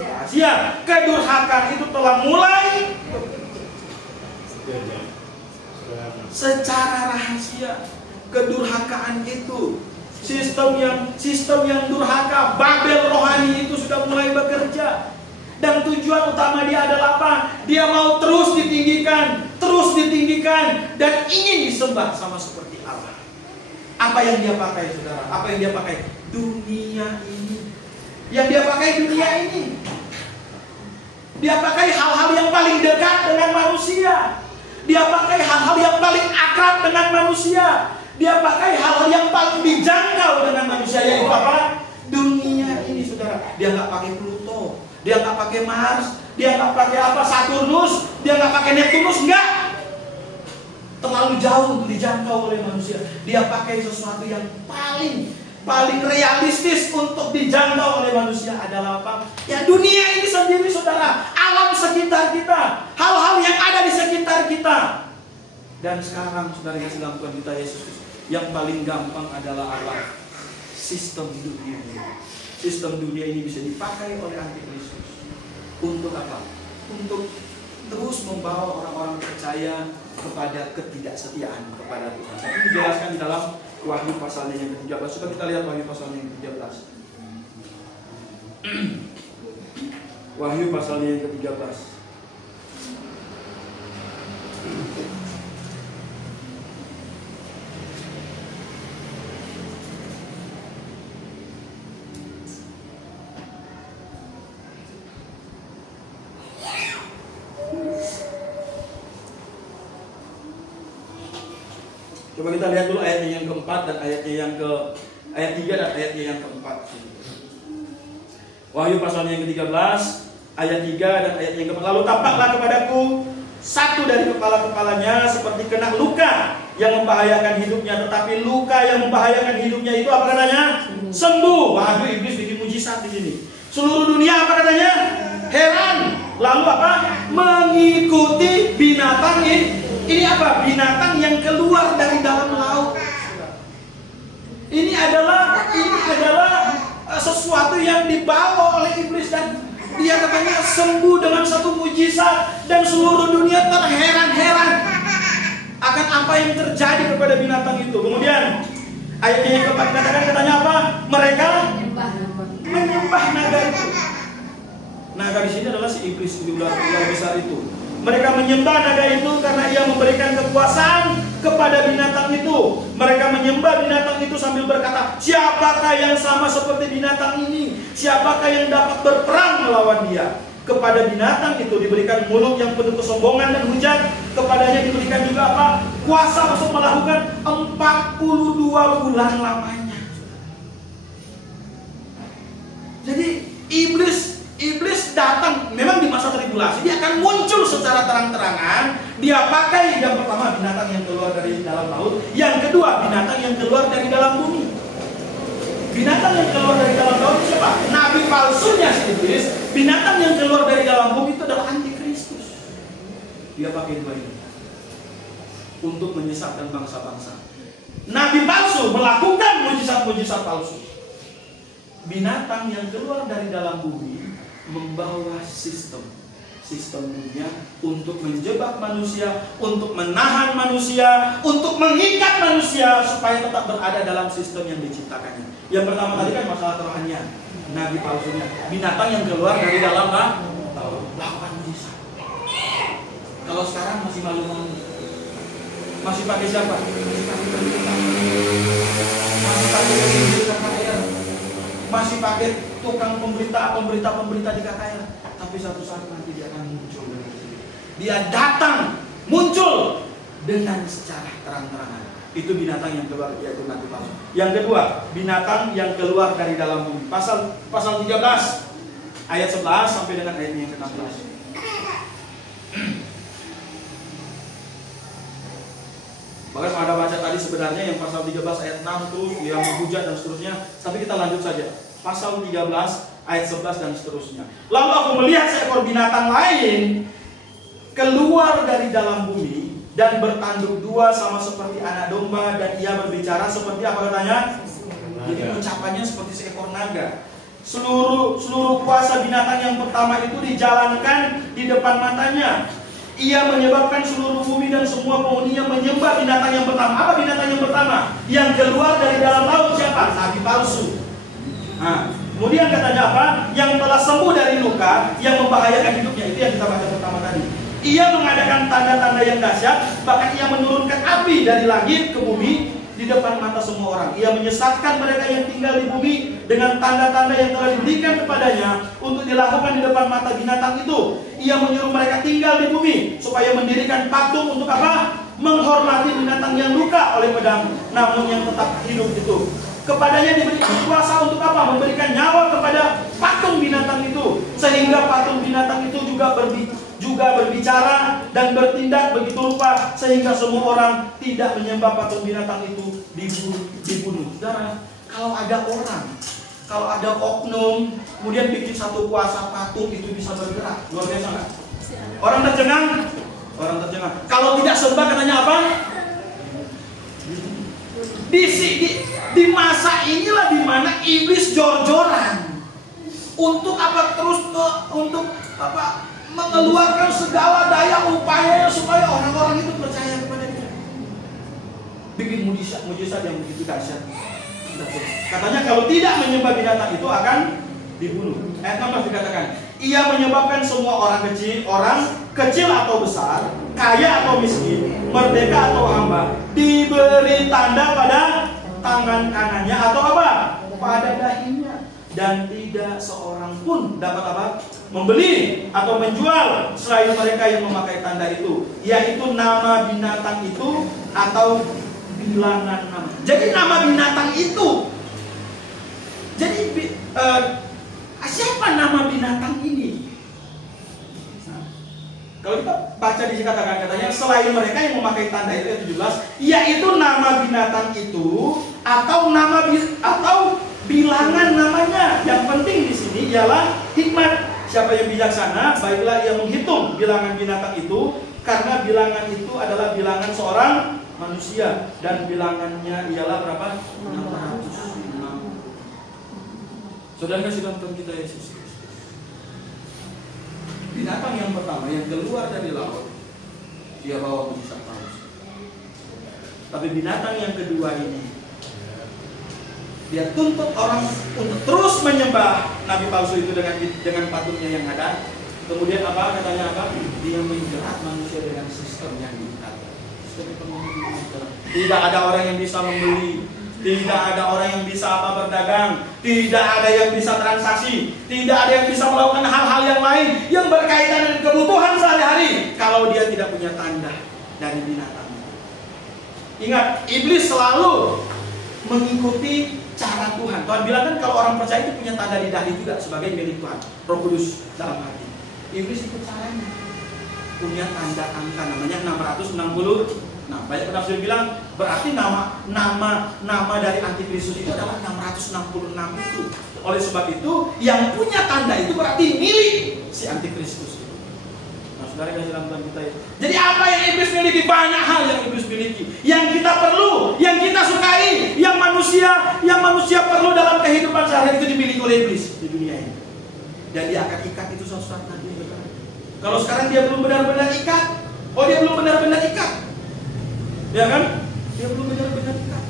Rahasia, kedurhakaan itu telah mulai secara rahasia. Kedurhakaan itu sistem yang durhaka, Babel rohani itu sudah mulai bekerja. Dan tujuan utama dia adalah apa? Dia mau terus ditinggikan, dan ingin disembah sama seperti Allah. Apa yang dia pakai, saudara? Apa yang dia pakai? Dunia ini. Yang dia pakai dunia ini. Dia pakai hal-hal yang paling dekat dengan manusia. Dia pakai hal-hal yang paling akrab dengan manusia. Dia pakai hal-hal yang paling dijangkau dengan manusia, yaitu apa? Dunia ini, saudara. Dia nggak pakai Pluto, dia nggak pakai Mars, dia nggak pakai apa Saturnus, dia nggak pakai Neptunus, enggak. Terlalu jauh untuk dijangkau oleh manusia. Dia pakai sesuatu yang paling realistis untuk dijangkau oleh manusia adalah apa? Ya dunia ini sendiri, saudara. Alam sekitar kita, hal-hal yang ada di sekitar kita. Dan sekarang, saudara, yang dalam Tuhan kita Yesus, yang paling gampang adalah apa? Sistem dunia ini. Sistem dunia ini bisa dipakai oleh antikristus. Untuk apa? Untuk terus membawa orang-orang percaya kepada ketidaksetiaan kepada Tuhan. Ini dijelaskan di dalam Wahyu pasalnya yang ke-13. Coba kita lihat Wahyu pasalnya yang ke-13. Wahyu pasalnya yang ke-13. Coba kita lihat dulu ayatnya yang keempat dan ayatnya yang ayat 3 dan ayatnya yang keempat. Wahyu pasalnya yang ke-13 ayat 3 dan ayatnya yang keempat. Lalu tampaklah kepadaku satu dari kepala-kepalanya seperti kena luka yang membahayakan hidupnya, tetapi luka yang membahayakan hidupnya itu apa katanya? Sembuh. Waduh, iblis bikin mujizat di sini. Seluruh dunia apa katanya? Heran. Lalu apa? Mengikuti binatang ini. Ini apa? Binatang yang keluar dari dalam laut. Ini adalah sesuatu yang dibawa oleh iblis, dan dia katanya sembuh dengan satu mujizat, dan seluruh dunia terheran-heran akan apa yang terjadi kepada binatang itu. Kemudian ayatnya yang keempat dikatakan, katanya apa? Mereka menyembah naga itu. Naga di sini adalah si iblis, ular besar itu. Mereka menyembah naga itu karena ia memberikan kekuasaan kepada binatang itu. Mereka menyembah binatang itu sambil berkata, siapakah yang sama seperti binatang ini? Siapakah yang dapat berperang melawan dia? Kepada binatang itu diberikan mulut yang penuh kesombongan dan hujat. Kepadanya diberikan juga apa? Kuasa untuk melakukan 42 bulan lamanya. Jadi iblis datang memang di masa tribulasi, dia akan muncul secara terang-terangan. Dia pakai yang pertama binatang yang keluar dari dalam laut, yang kedua binatang yang keluar dari dalam bumi. Binatang yang keluar dari dalam laut itu siapa? Nabi palsunya si iblis. Binatang yang keluar dari dalam bumi itu adalah antikristus. Dia pakai dua ini untuk menyesatkan bangsa-bangsa. Nabi palsu melakukan mujizat-mujizat palsu. Binatang yang keluar dari dalam bumi membawa sistem dunia untuk menjebak manusia, untuk menahan manusia, untuk mengikat manusia supaya tetap berada dalam sistem yang diciptakannya. Yang pertama tadi kan masalah kerohanian, nabi palsunya, binatang yang keluar dari dalam lakukan mujizat. Kalau sekarang masih malu-malu, masih pakai siapa? Masih pakai pendeta, masih pakai penginjil KKR, masih pakai tukang pemberita di KKR. Tapi satu saat nanti dia akan muncul dengan sendiri. Dia datang muncul dengan secara terang-terangan. Itu binatang yang keluar, yaitu nabi palsu. Yang kedua, binatang yang keluar dari dalam bumi. Pasal 13 ayat 11 sampai dengan ayat yang ke-16. Bahkan ada baca tadi sebenarnya yang pasal 13 ayat 6 tuh yang menghujat dan seterusnya. Tapi kita lanjut saja. Pasal 13 ayat 11 dan seterusnya. Lalu aku melihat seekor binatang lain keluar dari dalam bumi dan bertanduk dua sama seperti anak domba, dan ia berbicara seperti apa katanya? Jadi ucapannya seperti seekor naga. Seluruh kuasa binatang yang pertama itu dijalankan di depan matanya. Ia menyebabkan seluruh bumi dan semua penghuninya menyembah binatang yang pertama. Apa binatang yang pertama? Yang keluar dari dalam laut siapa? Nabi palsu. Nah, kemudian katanya apa? Yang telah sembuh dari luka yang membahayakan hidupnya. Itu yang kita baca pertama tadi. Ia mengadakan tanda-tanda yang dahsyat, bahkan ia menurunkan api dari langit ke bumi di depan mata semua orang. Ia menyesatkan mereka yang tinggal di bumi dengan tanda-tanda yang telah diberikan kepadanya untuk dilakukan di depan mata binatang itu. Ia menyuruh mereka tinggal di bumi supaya mendirikan patung untuk apa? Menghormati binatang yang luka oleh pedang, namun yang tetap hidup itu. Kepadanya diberikan kuasa untuk apa? Memberikan nyawa kepada patung binatang itu, sehingga patung binatang itu juga berbicara dan bertindak begitu rupa, sehingga semua orang tidak menyembah patung binatang itu dibunuh. Saudara, kalau ada oknum kemudian bikin satu kuasa patung itu bisa bergerak, luar biasa nggak? Orang tercengang. Kalau tidak sembah katanya apa? Di masa inilah di mana iblis jor-joran untuk apa? Untuk apa? Mengeluarkan segala daya upayanya supaya orang-orang itu percaya kepada dia. Bikin mujizat yang begitu dahsyat. Katanya kalau tidak menyembah binatang itu akan dibunuh. Ayat 16 dikatakan, ia menyebabkan semua orang kecil atau besar, kaya atau miskin, merdeka atau hamba, diberi tanda pada tangan kanannya atau apa? Pada dahinya. Dan tidak seorang pun dapat apa? Membeli atau menjual selain mereka yang memakai tanda itu, yaitu nama binatang itu atau bilangan nama. Jadi nama binatang itu. Jadi siapa nama binatang ini? Nah, kalau kita baca di katanya selain mereka yang memakai tanda itu ayat 17, yaitu nama binatang itu atau bilangan namanya. Yang penting di sini ialah hikmat. Siapa yang bijaksana, baiklah ia menghitung bilangan binatang itu, karena bilangan itu adalah bilangan seorang manusia, dan bilangannya ialah berapa? 660. Saudara kasih nonton kita Yesus. Binatang yang pertama yang keluar dari laut, dia bawa mujizat palsu. Tapi binatang yang kedua ini, dia tuntut orang untuk terus menyembah nabi palsu itu dengan patungnya yang ada. Kemudian apa katanya apa? Dia menjerat manusia dengan sistem yang ditata. Sistem ekonomi. Tidak ada orang yang bisa membeli, tidak ada orang yang bisa berdagang, tidak ada yang bisa transaksi, tidak ada yang bisa melakukan hal-hal yang lain yang berkaitan dengan kebutuhan sehari-hari kalau dia tidak punya tanda dari binatang. Ingat, iblis selalu mengikuti cara Tuhan. Tuhan bilang kan kalau orang percaya itu punya tanda di dahi juga sebagai milik Tuhan, Roh Kudus dalam hati. Iblis ikut caranya, punya tanda angka namanya 666. Nah, banyak penafsir bilang berarti nama dari antikristus itu adalah 666 itu. Oleh sebab itu yang punya tanda itu berarti milik si antikristus itu. Nah, saudara kasih dalam kita itu. Jadi apa yang iblis miliki? Banyak hal yang iblis miliki, yang kita perlu, yang kita sukai, yang manusia perlu dalam kehidupan sehari-hari itu dimiliki oleh iblis di dunia ini. Dan dia akan ikat itu suatu saat nanti. Kalau sekarang dia belum benar-benar ikat, dia belum benar-benar ikat, ya kan? Dia belum benar-benar ikat.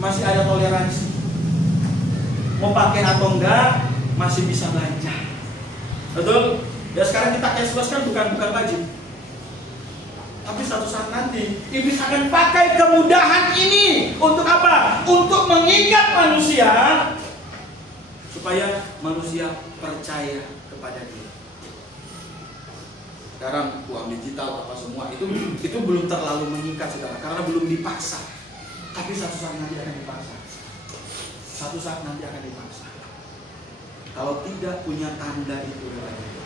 Masih ada toleransi, mau pakai atau enggak masih bisa belanja. Betul? Ya sekarang kita cashless kan bukan wajib. Tapi suatu saat nanti iblis akan pakai kemudahan ini untuk apa? Untuk mengikat manusia supaya manusia percaya kepada dia. Sekarang uang digital apa semua itu belum terlalu mengikat saudara, karena belum dipaksa. Tapi suatu saat nanti akan dipaksa. Suatu saat nanti akan dipaksa. Kalau tidak punya tanda itu,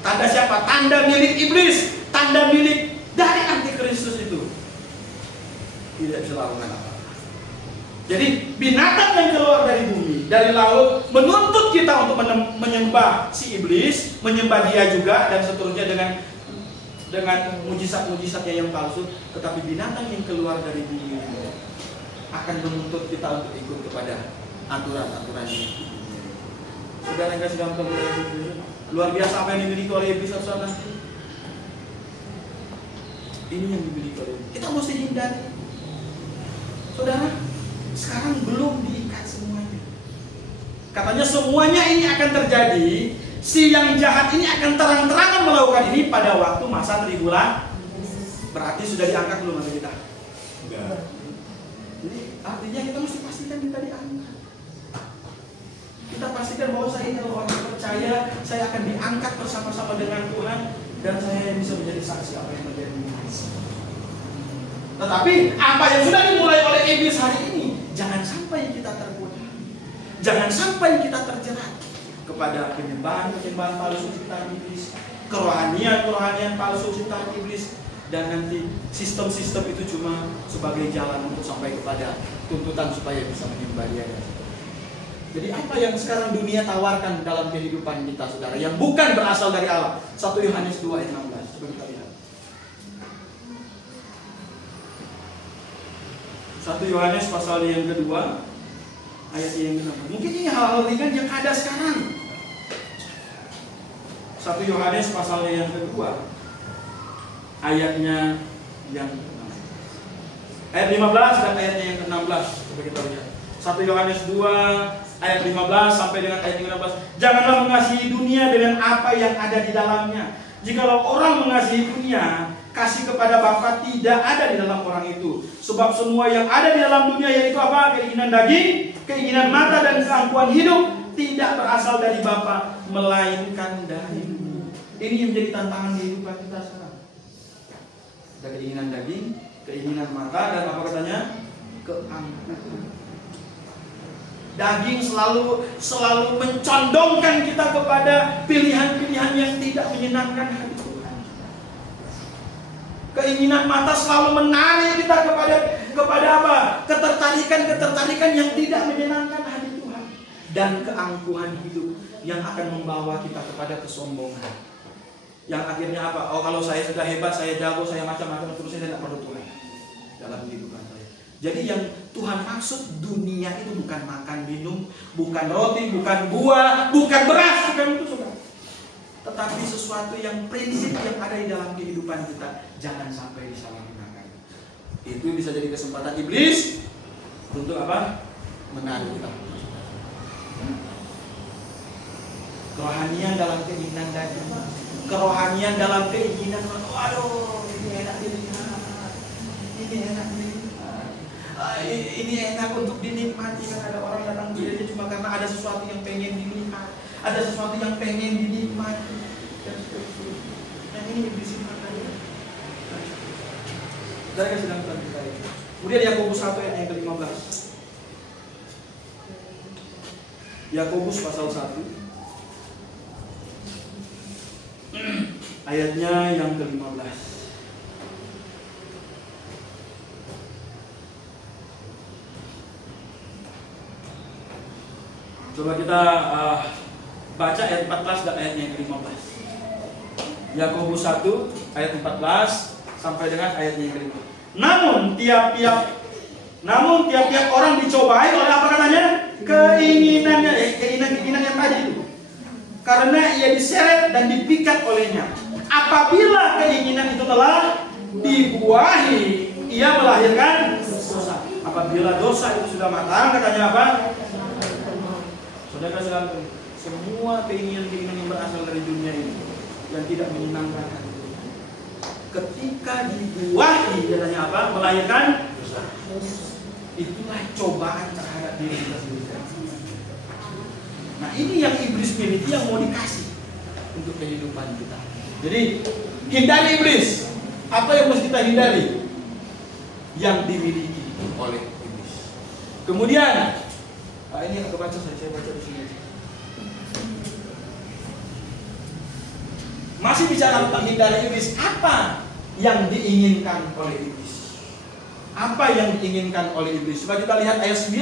tanda siapa? Tanda milik iblis, tanda milik dari antikristus itu, tidak bisa lakukan apa-apa. Jadi binatang yang keluar dari bumi, dari laut, menuntut kita untuk menyembah si iblis, menyembah dia juga, dan seterusnya dengan mujizat-mujizatnya yang palsu. Tetapi binatang yang keluar dari bumi akan menuntut kita untuk ikut kepada aturan-aturan ini. Saudara yang sedang luar biasa apa yang dimiliki oleh iblis saudara. Ini yang dimiliki oleh iblis. Kita mesti hindari. Saudara, sekarang belum diikat semuanya. Katanya semuanya ini akan terjadi. Si yang jahat ini akan terang-terangan melakukan ini pada waktu masa tribulasi. Berarti sudah diangkat belum sama kita? Enggak. Jadi artinya kita mesti pastikan kita diangkat. Kita pastikan bahwa saya ini orang yang percaya, saya akan diangkat bersama-sama dengan Tuhan, dan saya bisa menjadi saksi apa yang terjadi. Tetapi apa yang sudah dimulai oleh iblis hari ini, jangan sampai kita tergoda, jangan sampai kita terjerat kepada penyembahan palsu ciptaan iblis, kerohanian palsu ciptaan iblis, dan nanti sistem-sistem itu cuma sebagai jalan untuk sampai kepada tuntutan supaya bisa menyembah dia. Jadi apa yang sekarang dunia tawarkan dalam kehidupan kita, saudara, yang bukan berasal dari Allah? 1 Yohanes 2 ayat 16. Coba kita lihat. 1 Yohanes pasal yang kedua ayat yang ke-16. Mungkin ini hal-hal ringan yang ada sekarang. 1 Yohanes pasal yang kedua ayatnya yang ke-16. Ayat 15 dan ayatnya yang ke-16. Coba kita lihat. 1 Yohanes 2 ayat 15 sampai dengan ayat 16. Janganlah mengasihi dunia dengan apa yang ada di dalamnya. Jikalau orang mengasihi dunia, kasih kepada Bapa tidak ada di dalam orang itu. Sebab semua yang ada di dalam dunia, yaitu apa? Keinginan daging, keinginan mata, dan keangkuhan hidup, tidak berasal dari Bapa, melainkan dari dunia. Ini yang menjadi tantangan kehidupan kita sekarang. Ada keinginan daging, keinginan mata, dan apa katanya? Keangkuhan. Daging selalu mencondongkan kita kepada pilihan-pilihan yang tidak menyenangkan hati Tuhan. Keinginan mata selalu menarik kita kepada apa? Ketertarikan yang tidak menyenangkan hati Tuhan. Dan keangkuhan hidup yang akan membawa kita kepada kesombongan. Yang akhirnya apa? Oh, kalau saya sudah hebat, saya jago, saya macam-macam, terus saya tidak perlu Tuhan dalam kehidupan saya. Jadi yang Tuhan maksud dunia itu bukan makan, minum, bukan roti, bukan buah, bukan beras, bukan itu saudara. Tetapi sesuatu yang prinsip yang ada di dalam kehidupan kita, jangan sampai disalahgunakan. Itu bisa jadi kesempatan iblis untuk apa? Menarik kita. Kerohanian dalam keinginan daging, kerohanian dalam keinginan, waduh, ini enak dilihat, ini enak dilihat. Ini enak untuk dinikmati, kan ada orang datang gereja cuma karena ada sesuatu yang pengen dilihat, ada sesuatu yang pengen dinikmati, dan sebagainya. Yang ini iblis makanya. Dari yang sedang kita ini. Kemudian Yakobus 1 ayat yang ke-15. Yakobus pasal 1 ayatnya yang ke-15. Coba kita baca ayat 14 dan ayatnya yang ke-15. Yakobus 1 ayat 14 sampai dengan ayatnya yang ke-15. Namun tiap-tiap orang dicobai oleh apa katanya? Keinginannya, keinginan yang tadi itu. Karena ia diseret dan dipikat olehnya. Apabila keinginan itu telah dibuahi, ia melahirkan dosa. Apabila dosa itu sudah matang, katanya apa? Saudara sekalian, semua keinginan-keinginan yang berasal dari dunia ini yang tidak menyenangkan hati Tuhan, ketika dibuahi katanya apa? Melahirkan dosa. Itulah cobaan terhadap diri kita sendiri. Nah, ini yang iblis miliki, yang mau dikasih untuk kehidupan kita. Jadi hindari iblis. Apa yang mesti kita hindari? Yang dimiliki oleh iblis. Kemudian, ini yang kebaca saya baca di sini. Masih bicara tentang hindari iblis. Apa yang diinginkan oleh iblis? Apa yang diinginkan oleh iblis? Coba kita lihat ayat 9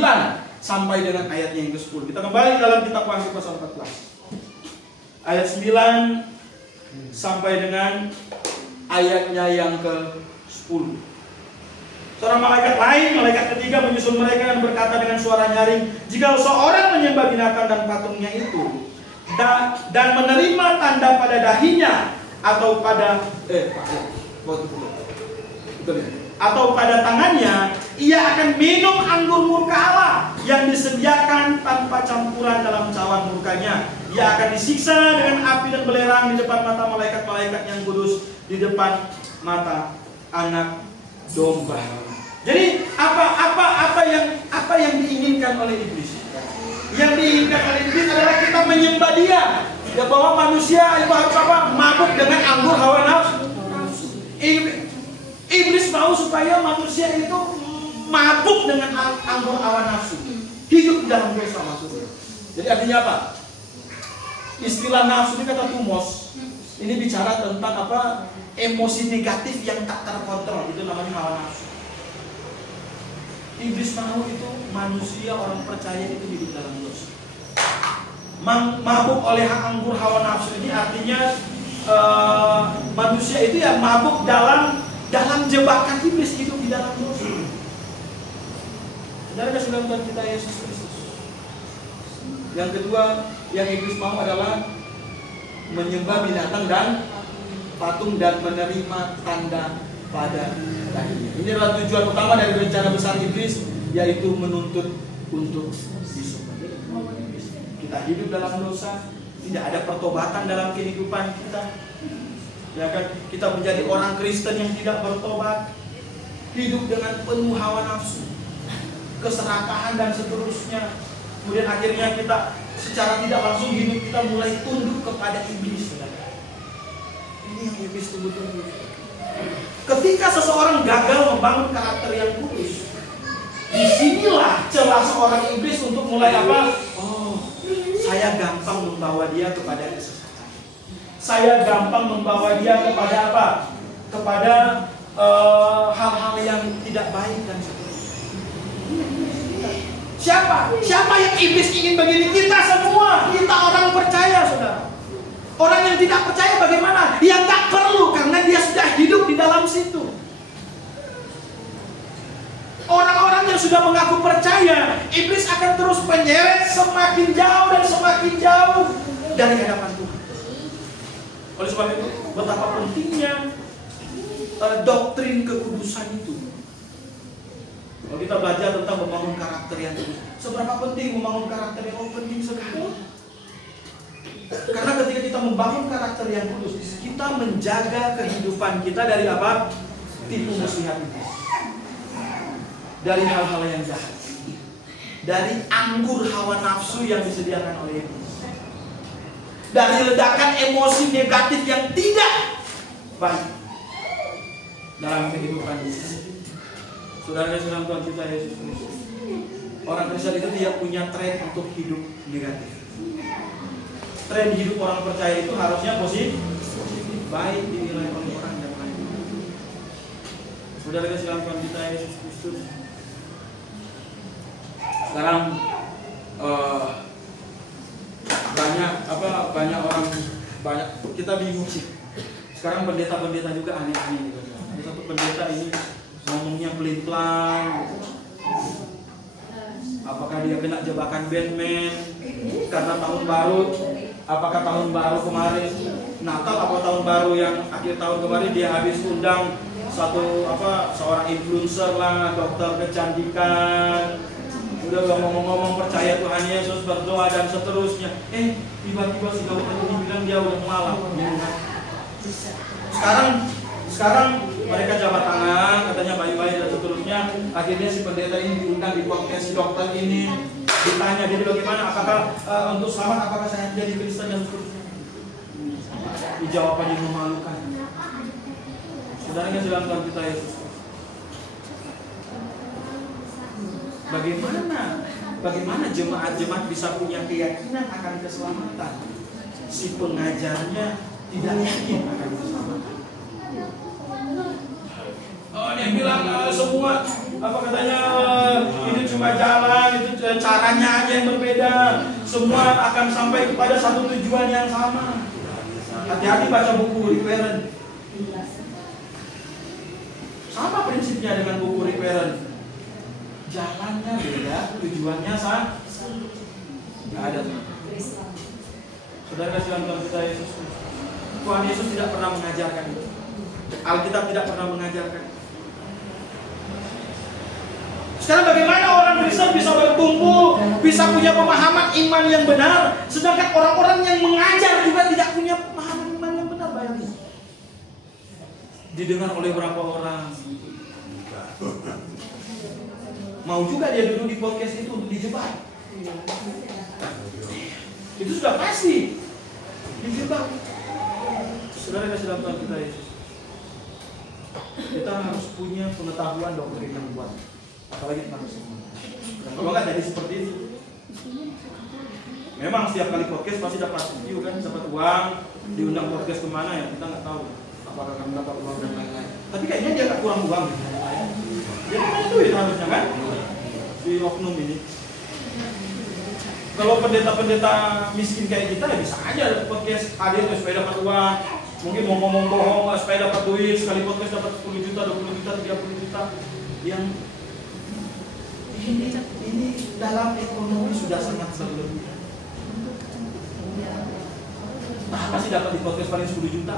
sampai dengan ayatnya yang ke-10. Kita kembali dalam kitab Wahyu pasal 14. Ayat 9 sampai dengan ayatnya yang ke-10. Seorang malaikat lain, malaikat ketiga menyusul mereka dan berkata dengan suara nyaring, jika seorang menyembah binatang dan patungnya itu dan menerima tanda pada dahinya atau pada atau pada tangannya, ia akan minum anggur murka Allah yang disediakan tanpa campuran dalam cawan murkanya. Ia akan disiksa dengan api dan belerang di depan mata malaikat-malaikat yang kudus, di depan mata anak domba. Jadi apa yang diinginkan oleh iblis? Yang diinginkan oleh iblis adalah kita menyembah dia. Ya, bahwa manusia itu harus apa? Mabuk dengan anggur hawa nafsu. Iblis mau supaya manusia itu mabuk dengan anggur hawa nafsu, hidup dalam dosa maksudnya. Jadi artinya apa? Istilah nafsu ini kata tumos. Ini bicara tentang apa? Emosi negatif yang tak terkontrol, itu namanya hawa nafsu. Iblis mau itu manusia, orang percaya itu hidup dalam dosa. Mabuk oleh anggur hawa nafsu ini artinya manusia itu ya mabuk dalam jebakan iblis, hidup di dalam dosa. Saudara kasih Tuhan kita Yesus Kristus. Yang kedua yang iblis mau adalah menyembah binatang dan patung dan menerima tanda pada dahinya. Ini adalah tujuan utama dari rencana besar iblis, yaitu menuntut untuk disembah. Kita hidup dalam dosa, tidak ada pertobatan dalam kehidupan kita. Ya kan, kita menjadi orang Kristen yang tidak bertobat, hidup dengan penuh hawa nafsu, keserakahan dan seterusnya. Kemudian akhirnya kita secara tidak langsung hidup kita mulai tunduk kepada iblis. Ini yang iblis tunggu-tunggu. Ketika seseorang gagal membangun karakter yang kudus, disinilah celah seorang iblis untuk mulai apa? Oh, saya gampang membawa dia kepada kesesatan. Saya gampang membawa dia kepada apa? Kepada hal-hal yang tidak baik dan seterusnya. Siapa yang iblis ingin begini? Kita semua. Kita orang percaya, saudara. Orang yang tidak percaya bagaimana? Yang tak perlu, karena dia sudah hidup di dalam situ. Orang-orang yang sudah mengaku percaya, iblis akan terus menyeret semakin jauh dan semakin jauh dari hadapan Tuhan. Oleh sebab itu, betapa pentingnya doktrin kekudusan itu. Kalau kita belajar tentang membangun karakter yang kudus, seberapa penting membangun karakter yang penting sekali. Karena ketika kita membangun karakter yang kudus, kita menjaga kehidupan kita dari apa? Tipu muslihat iblis. Dari hal-hal yang jahat. Dari anggur hawa nafsu yang disediakan oleh iblis. Dari ledakan emosi negatif yang tidak baik dalam kehidupan kita. Saudara dalam Tuhan kita Yesus Kristus, orang Kristen itu tidak punya tren untuk hidup negatif. Tren hidup orang percaya itu harusnya positif, baik dinilai oleh orang yang lain. Saudara dalam Tuhan kita Yesus Kristus, sekarang banyak orang kita bingung sih. Sekarang pendeta-pendeta juga aneh-aneh gitu. Ada satu pendeta ini ngomongnya pelin-pelan. Apakah dia kena jebakan Batman karena tahun baru? Apakah tahun baru kemarin Natal atau tahun baru yang akhir tahun kemarin dia habis undang seorang influencer lah, dokter kecantikan, Udah ngomong-ngomong percaya Tuhan Yesus, berdoa dan seterusnya. Tiba-tiba si dokter ini bilang dia udah mualaf. Sekarang mereka jabat tangan, katanya bayi-bayi dan seterusnya. Akhirnya si pendeta ini diundang di podcast si dokter ini. Ditanya jadi bagaimana, apakah untuk selamat, apakah saya jadi Kristen dan seterusnya. Jawabannya memalukan. Saudara kasih dalam Tuhan kita Yesus. Bagaimana jemaat-jemaat bisa punya keyakinan akan keselamatan? Si pengajarnya tidak yakin akan keselamatan. Dia bilang semua apa katanya ini cuma jalan, itu caranya aja yang berbeda. Semua akan sampai kepada satu tujuan yang sama. Hati-hati baca buku Rick Warren. Sama prinsipnya dengan buku Rick Warren. Jalannya beda, tujuannya sama. Tidak ada. Saudara kasih dalam Tuhan kita Yesus. Tuhan Yesus tidak pernah mengajarkan itu. Alkitab tidak pernah mengajarkan. Sekarang bagaimana orang Kristen bisa bertumbuh, bisa punya pemahaman iman yang benar, sedangkan orang-orang yang mengajar juga tidak punya pemahaman iman yang benar, bayangin. Didengar oleh berapa orang. Mau juga dia duduk di podcast itu untuk dijebak. Itu sudah pasti dijebak. Saudara kasih dalam Tuhan kita Yesus. Kita harus punya pengetahuan doktrin yang kuat. Apalagi tentang keselamatan. Kalau nggak jadi seperti itu. Memang setiap kali podcast pasti dapat view kan, dapat uang, diundang podcast kemana ya kita nggak tahu. Apakah akan dapat uang dan lain-lain. Tapi kayaknya dia nggak kurang uang. Dia kan duit harusnya kan? Di oknum ini. Kalau pendeta-pendeta miskin kayak kita ya bisa aja podcast hadir supaya dapat uang. Mungkin mau ngomong bohong supaya dapat duit, sekali podcast dapat 10 juta, 20 juta, 30 juta. Yang ini dalam ekonomi sudah sangat berlebihan. Apa sih dapat di podcast paling 10 juta?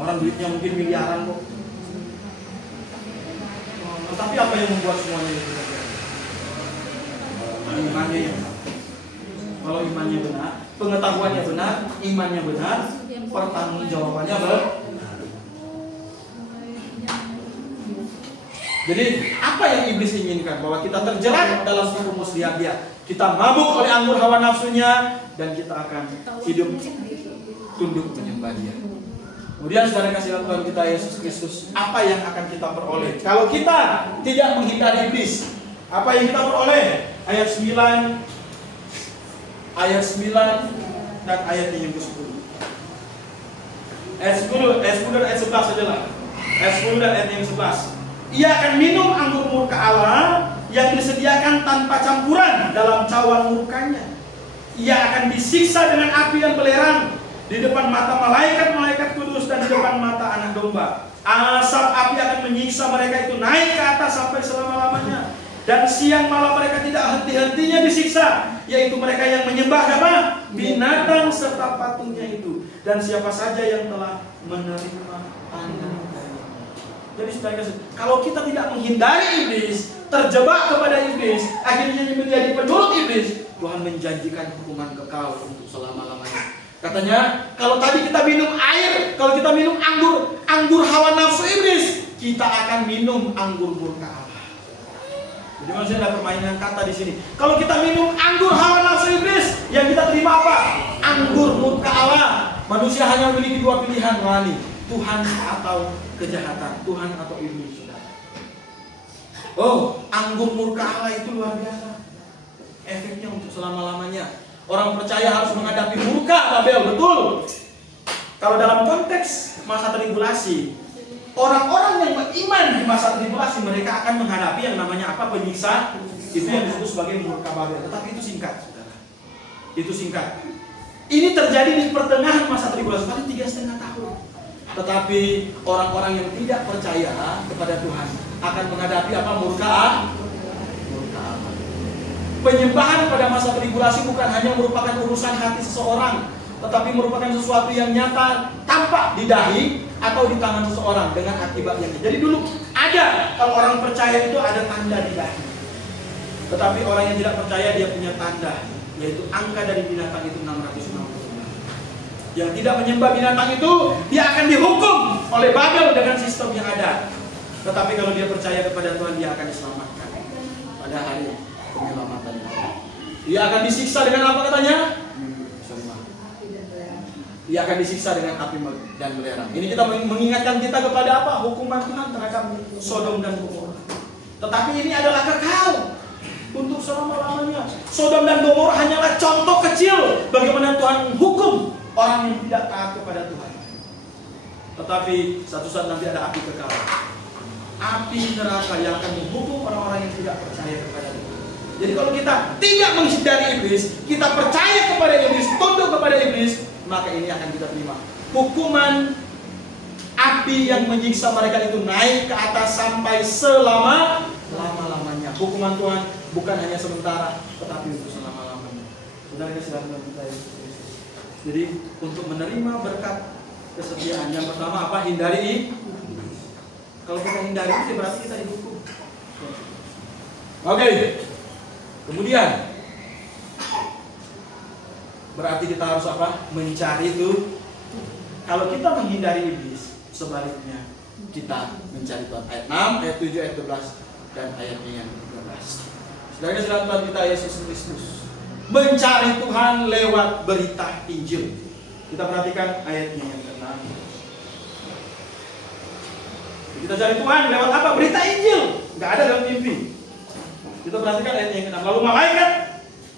Orang duitnya mungkin miliaran kok. Tetapi apa yang membuat semuanya itu terjadi? Imannya yang benar. Kalau imannya benar, pengetahuannya benar, imannya benar, pertanggungjawabannya benar. Jadi apa yang iblis inginkan? Bahwa kita terjerat dalam tipu muslihat dia. Kita mabuk oleh anggur hawa nafsunya dan kita akan hidup tunduk menyembah dia. Kemudian saudara kasih Tuhan kita Yesus Kristus, apa yang akan kita peroleh? Kalau kita tidak menghindari iblis, apa yang kita peroleh? Ayat 9 dan ayat yang ke-10. Ayat 10 dan ayat 11 saja lah. Ayat 10 dan ayat yang 11. Ia akan minum anggur murka Allah yang disediakan tanpa campuran dalam cawan murkanya. Ia akan disiksa dengan api dan belerang di depan mata malaikat-malaikat kudus dan di depan mata anak domba. Asap api akan menyiksa mereka itu naik ke atas sampai selama-lamanya. Dan siang malam mereka tidak henti-hentinya disiksa, yaitu mereka yang menyembah apa? Binatang serta patungnya itu. Dan siapa saja yang telah menerima tanda. Jadi saudara, kalau kita tidak menghindari iblis, terjebak kepada iblis, akhirnya menjadi penurut iblis, Tuhan menjanjikan hukuman kekal untuk selama-lamanya. Katanya, kalau tadi kita minum air, kalau kita minum anggur hawa nafsu iblis, kita akan minum anggur murka Allah. Jadi maksudnya ada permainan kata di sini. Kalau kita minum anggur hawa nafsu iblis, yang kita terima apa? Anggur murka Allah. Manusia hanya memiliki dua pilihan, wani, Tuhan atau kejahatan, Tuhan atau iblis. Oh, anggur murka Allah itu luar biasa. Efeknya untuk selama-lamanya. Orang percaya harus menghadapi murka Babel, betul. Kalau dalam konteks masa tribulasi, orang-orang yang beriman di masa tribulasi, mereka akan menghadapi yang namanya apa? Penyiksa. Itu yang disebut sebagai murka Babel. Tetapi itu singkat, saudara. Itu singkat. Ini terjadi di pertengahan masa tribulasi, paling 3,5 tahun. Tetapi orang-orang yang tidak percaya kepada Tuhan akan menghadapi apa? Murka Allah. Penyembahan pada masa tribulasi bukan hanya merupakan urusan hati seseorang, tetapi merupakan sesuatu yang nyata, tampak di dahi atau di tangan seseorang dengan akibat yang. Jadi dulu ada, kalau orang percaya itu ada tanda di dahi. Tetapi orang yang tidak percaya dia punya tanda, yaitu angka dari binatang itu 660. Yang tidak menyembah binatang itu, dia akan dihukum oleh Babel dengan sistem yang ada. Tetapi kalau dia percaya kepada Tuhan, dia akan diselamatkan pada hari penyelamatan. Dia akan disiksa dengan apa katanya? Dia akan disiksa dengan api dan belerang. Ini kita mengingatkan kita kepada apa? Hukuman Tuhan terhadap Sodom dan Gomora. Tetapi ini adalah kekal untuk selama-lamanya. Sodom dan Gomora hanyalah contoh kecil bagaimana Tuhan hukum orang yang tidak taat kepada Tuhan. Tetapi satu saat nanti ada api kekal, api neraka yang akan menghukum orang-orang yang tidak percaya kepada Tuhan. Jadi kalau kita tidak menghindari iblis, kita percaya kepada iblis, tunduk kepada iblis, maka ini akan kita terima. Hukuman api yang menyiksa mereka itu naik ke atas sampai selama-lamanya. Hukuman Tuhan bukan hanya sementara, tetapi untuk selama-lamanya. Saudara silahkan kita. Jadi untuk menerima berkat kesetiaan, yang pertama apa? Hindari. Kalau kita hindari itu berarti kita dihukum. Oke. Kemudian berarti kita harus apa? Mencari itu. Kalau kita menghindari iblis, sebaliknya kita mencari Tuhan. Ayat 6, ayat 7, ayat 12 dan ayatnya yang 12. Saudara silahkan Tuhan kita Yesus Kristus mencari Tuhan lewat berita Injil. Kita perhatikan ayatnya yang ke-6. Kita cari Tuhan lewat apa? Berita Injil. Nggak ada dalam mimpi. Kita perhatikan ayatnya yang ke-6. Lalu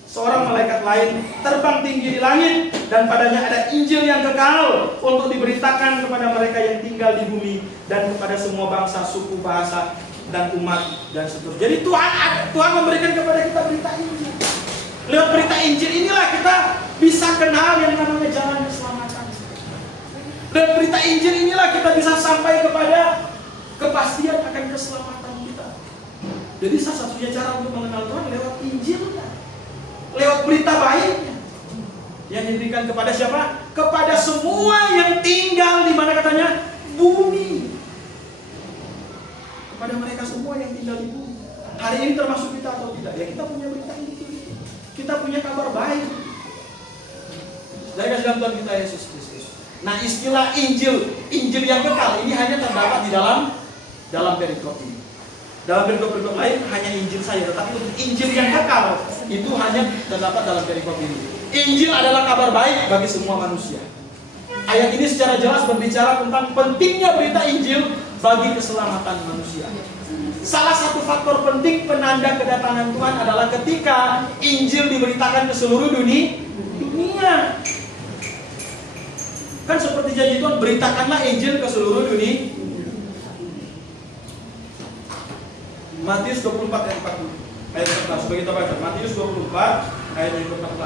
seorang malaikat lain terbang tinggi di langit, dan padanya ada Injil yang kekal untuk diberitakan kepada mereka yang tinggal di bumi dan kepada semua bangsa, suku, bahasa, dan umat, dan seterusnya. Jadi Tuhan memberikan kepada kita berita Injil. Lewat berita Injil inilah kita bisa kenal yang namanya jalan keselamatan. Lewat berita Injil inilah kita bisa sampai kepada kepastian akan keselamatan kita. Jadi satu-satunya cara untuk mengenal Tuhan lewat Injilnya, lewat berita baiknya yang diberikan kepada siapa? Kepada semua yang tinggal di mana katanya? Bumi. Kepada mereka semua yang tinggal di bumi. Hari ini termasuk kita atau tidak? Ya, kita punya berita Injil. Kita punya kabar baik dari kasih Tuhan kita Yesus Kristus. Nah, istilah Injil yang kekal ini hanya terdapat di dalam perikop ini. Dalam perikop lain hanya Injil saja, tetapi untuk Injil yang kekal itu hanya terdapat dalam perikop ini. Injil adalah kabar baik bagi semua manusia. Ayat ini secara jelas berbicara tentang pentingnya berita Injil bagi keselamatan manusia. Salah satu faktor penting penanda kedatangan Tuhan adalah ketika Injil diberitakan ke seluruh dunia. Kan seperti janji Tuhan, beritakanlah Injil ke seluruh dunia. Matius 24 ayat 40. Ayat 14. Coba kita baca. Matius 24 ayat yang ke-14.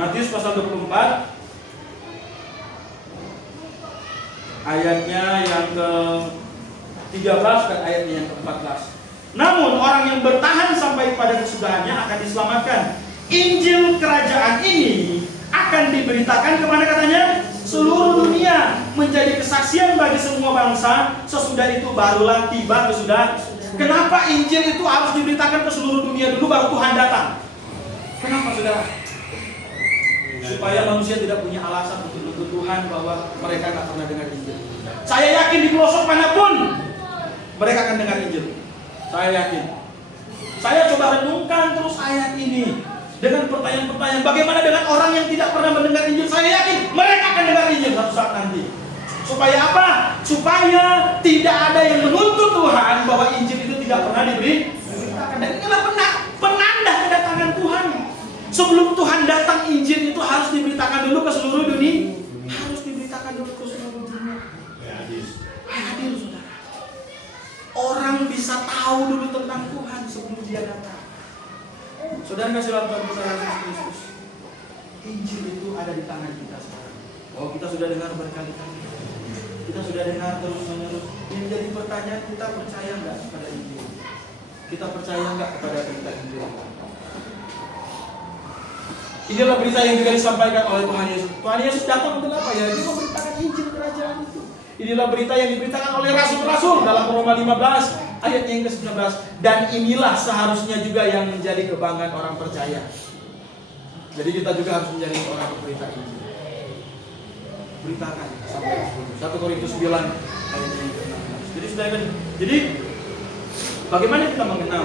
Matius pasal 24 ayatnya yang ke-13 dan ayatnya yang ke-14. Namun orang yang bertahan sampai pada kesudahannya akan diselamatkan. Injil kerajaan ini akan diberitakan kemana katanya? Seluruh dunia, menjadi kesaksian bagi semua bangsa. Sesudah itu barulah tiba kesudahan. Kenapa Injil itu harus diberitakan ke seluruh dunia dulu baru Tuhan datang? Kenapa saudara? Supaya manusia tidak punya alasan untuk menuntut Tuhan bahwa mereka tidak pernah dengar Injil. Saya yakin di pelosok manapun mereka akan dengar Injil. Saya yakin. Saya coba renungkan terus ayat ini dengan pertanyaan-pertanyaan. Bagaimana dengan orang yang tidak pernah mendengar Injil? Saya yakin mereka akan dengar Injil suatu saat nanti. Supaya apa? Supaya tidak ada yang menuntut Tuhan bahwa Injil itu tidak pernah diberitakan. Dan inilah penanda kedatangan Tuhan. Sebelum Tuhan datang, Injil itu harus diberitakan dulu ke seluruh dunia. Harus diberitakan dulu ke seluruh dunia. Adil, saudara. Orang bisa tahu dulu tentang Tuhan sebelum dia datang. Saudara kasih Tuhan kita Yesus Kristus. Injil itu ada di tangan kita sekarang. Oh, kita sudah dengar berkali-kali. Kita sudah dengar terus-menerus. Yang jadi pertanyaan, kita percaya nggak kepada Injil? Kita percaya nggak kepada berita Injil? Inilah berita yang juga disampaikan oleh Tuhan Yesus. Tuhan Yesus datang untuk apa ya? Dia memberitakan Injil kerajaan itu. Inilah berita yang diberitakan oleh rasul-rasul dalam Roma 15 ayat yang ke-19. Dan inilah seharusnya juga yang menjadi kebanggaan orang percaya. Jadi kita juga harus menjadi orang berita Injil. Beritakan sampai 1 Korintus 9 ayat yang ke-16. Jadi bagaimana kita mengenal?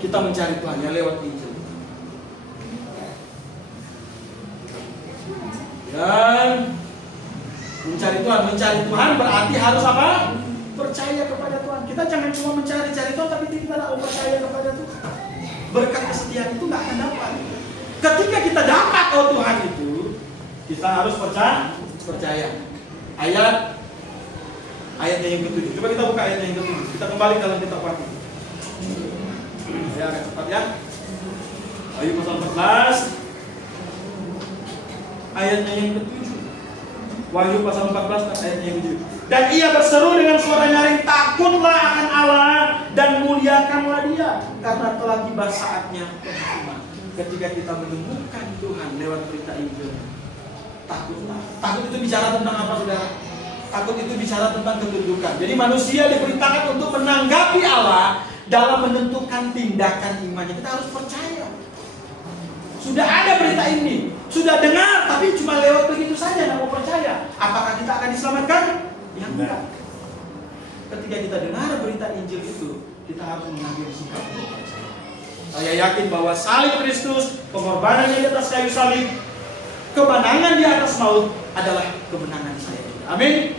Kita mencari Tuhan ya lewat Injil. Dan mencari Tuhan berarti harus apa? Percaya kepada Tuhan. Kita jangan cuma mencari-cari Tuhan tapi kita tidak percaya kepada Tuhan. Berkat kesetiaan itu nggak akan dapat. Ketika kita dapat Tuhan itu, kita harus percaya. Ayatnya yang ke-7. Coba kita buka ayatnya yang ke-7. Kita kembali dalam kitab Wahyu. Ya, agak cepat ya. Wahyu pasal 14 ayatnya yang ke-7. Wahyu pasal 14 ayatnya yang ke-7. Dan ia berseru dengan suara nyaring, takutlah akan Allah dan muliakanlah Dia, karena telah tiba saatnya penghukuman. Ketika kita menemukan Tuhan lewat berita Injil, takutlah. Takut itu bicara tentang apa, saudara? Takut itu bicara tentang ketundukan. Jadi manusia diperintahkan untuk menanggapi Allah dalam menentukan tindakan imannya. Kita harus percaya. Sudah ada berita ini, sudah dengar, tapi cuma lewat begitu saja, tidak mau percaya. Apakah kita akan diselamatkan? Ya enggak. Ketika kita dengar berita Injil itu, kita harus mengambil sikap untuk percaya. Saya yakin bahwa salib Kristus, pengorbanannya di atas kayu salib, kemenangan di atas maut adalah kemenangan saya. Amin.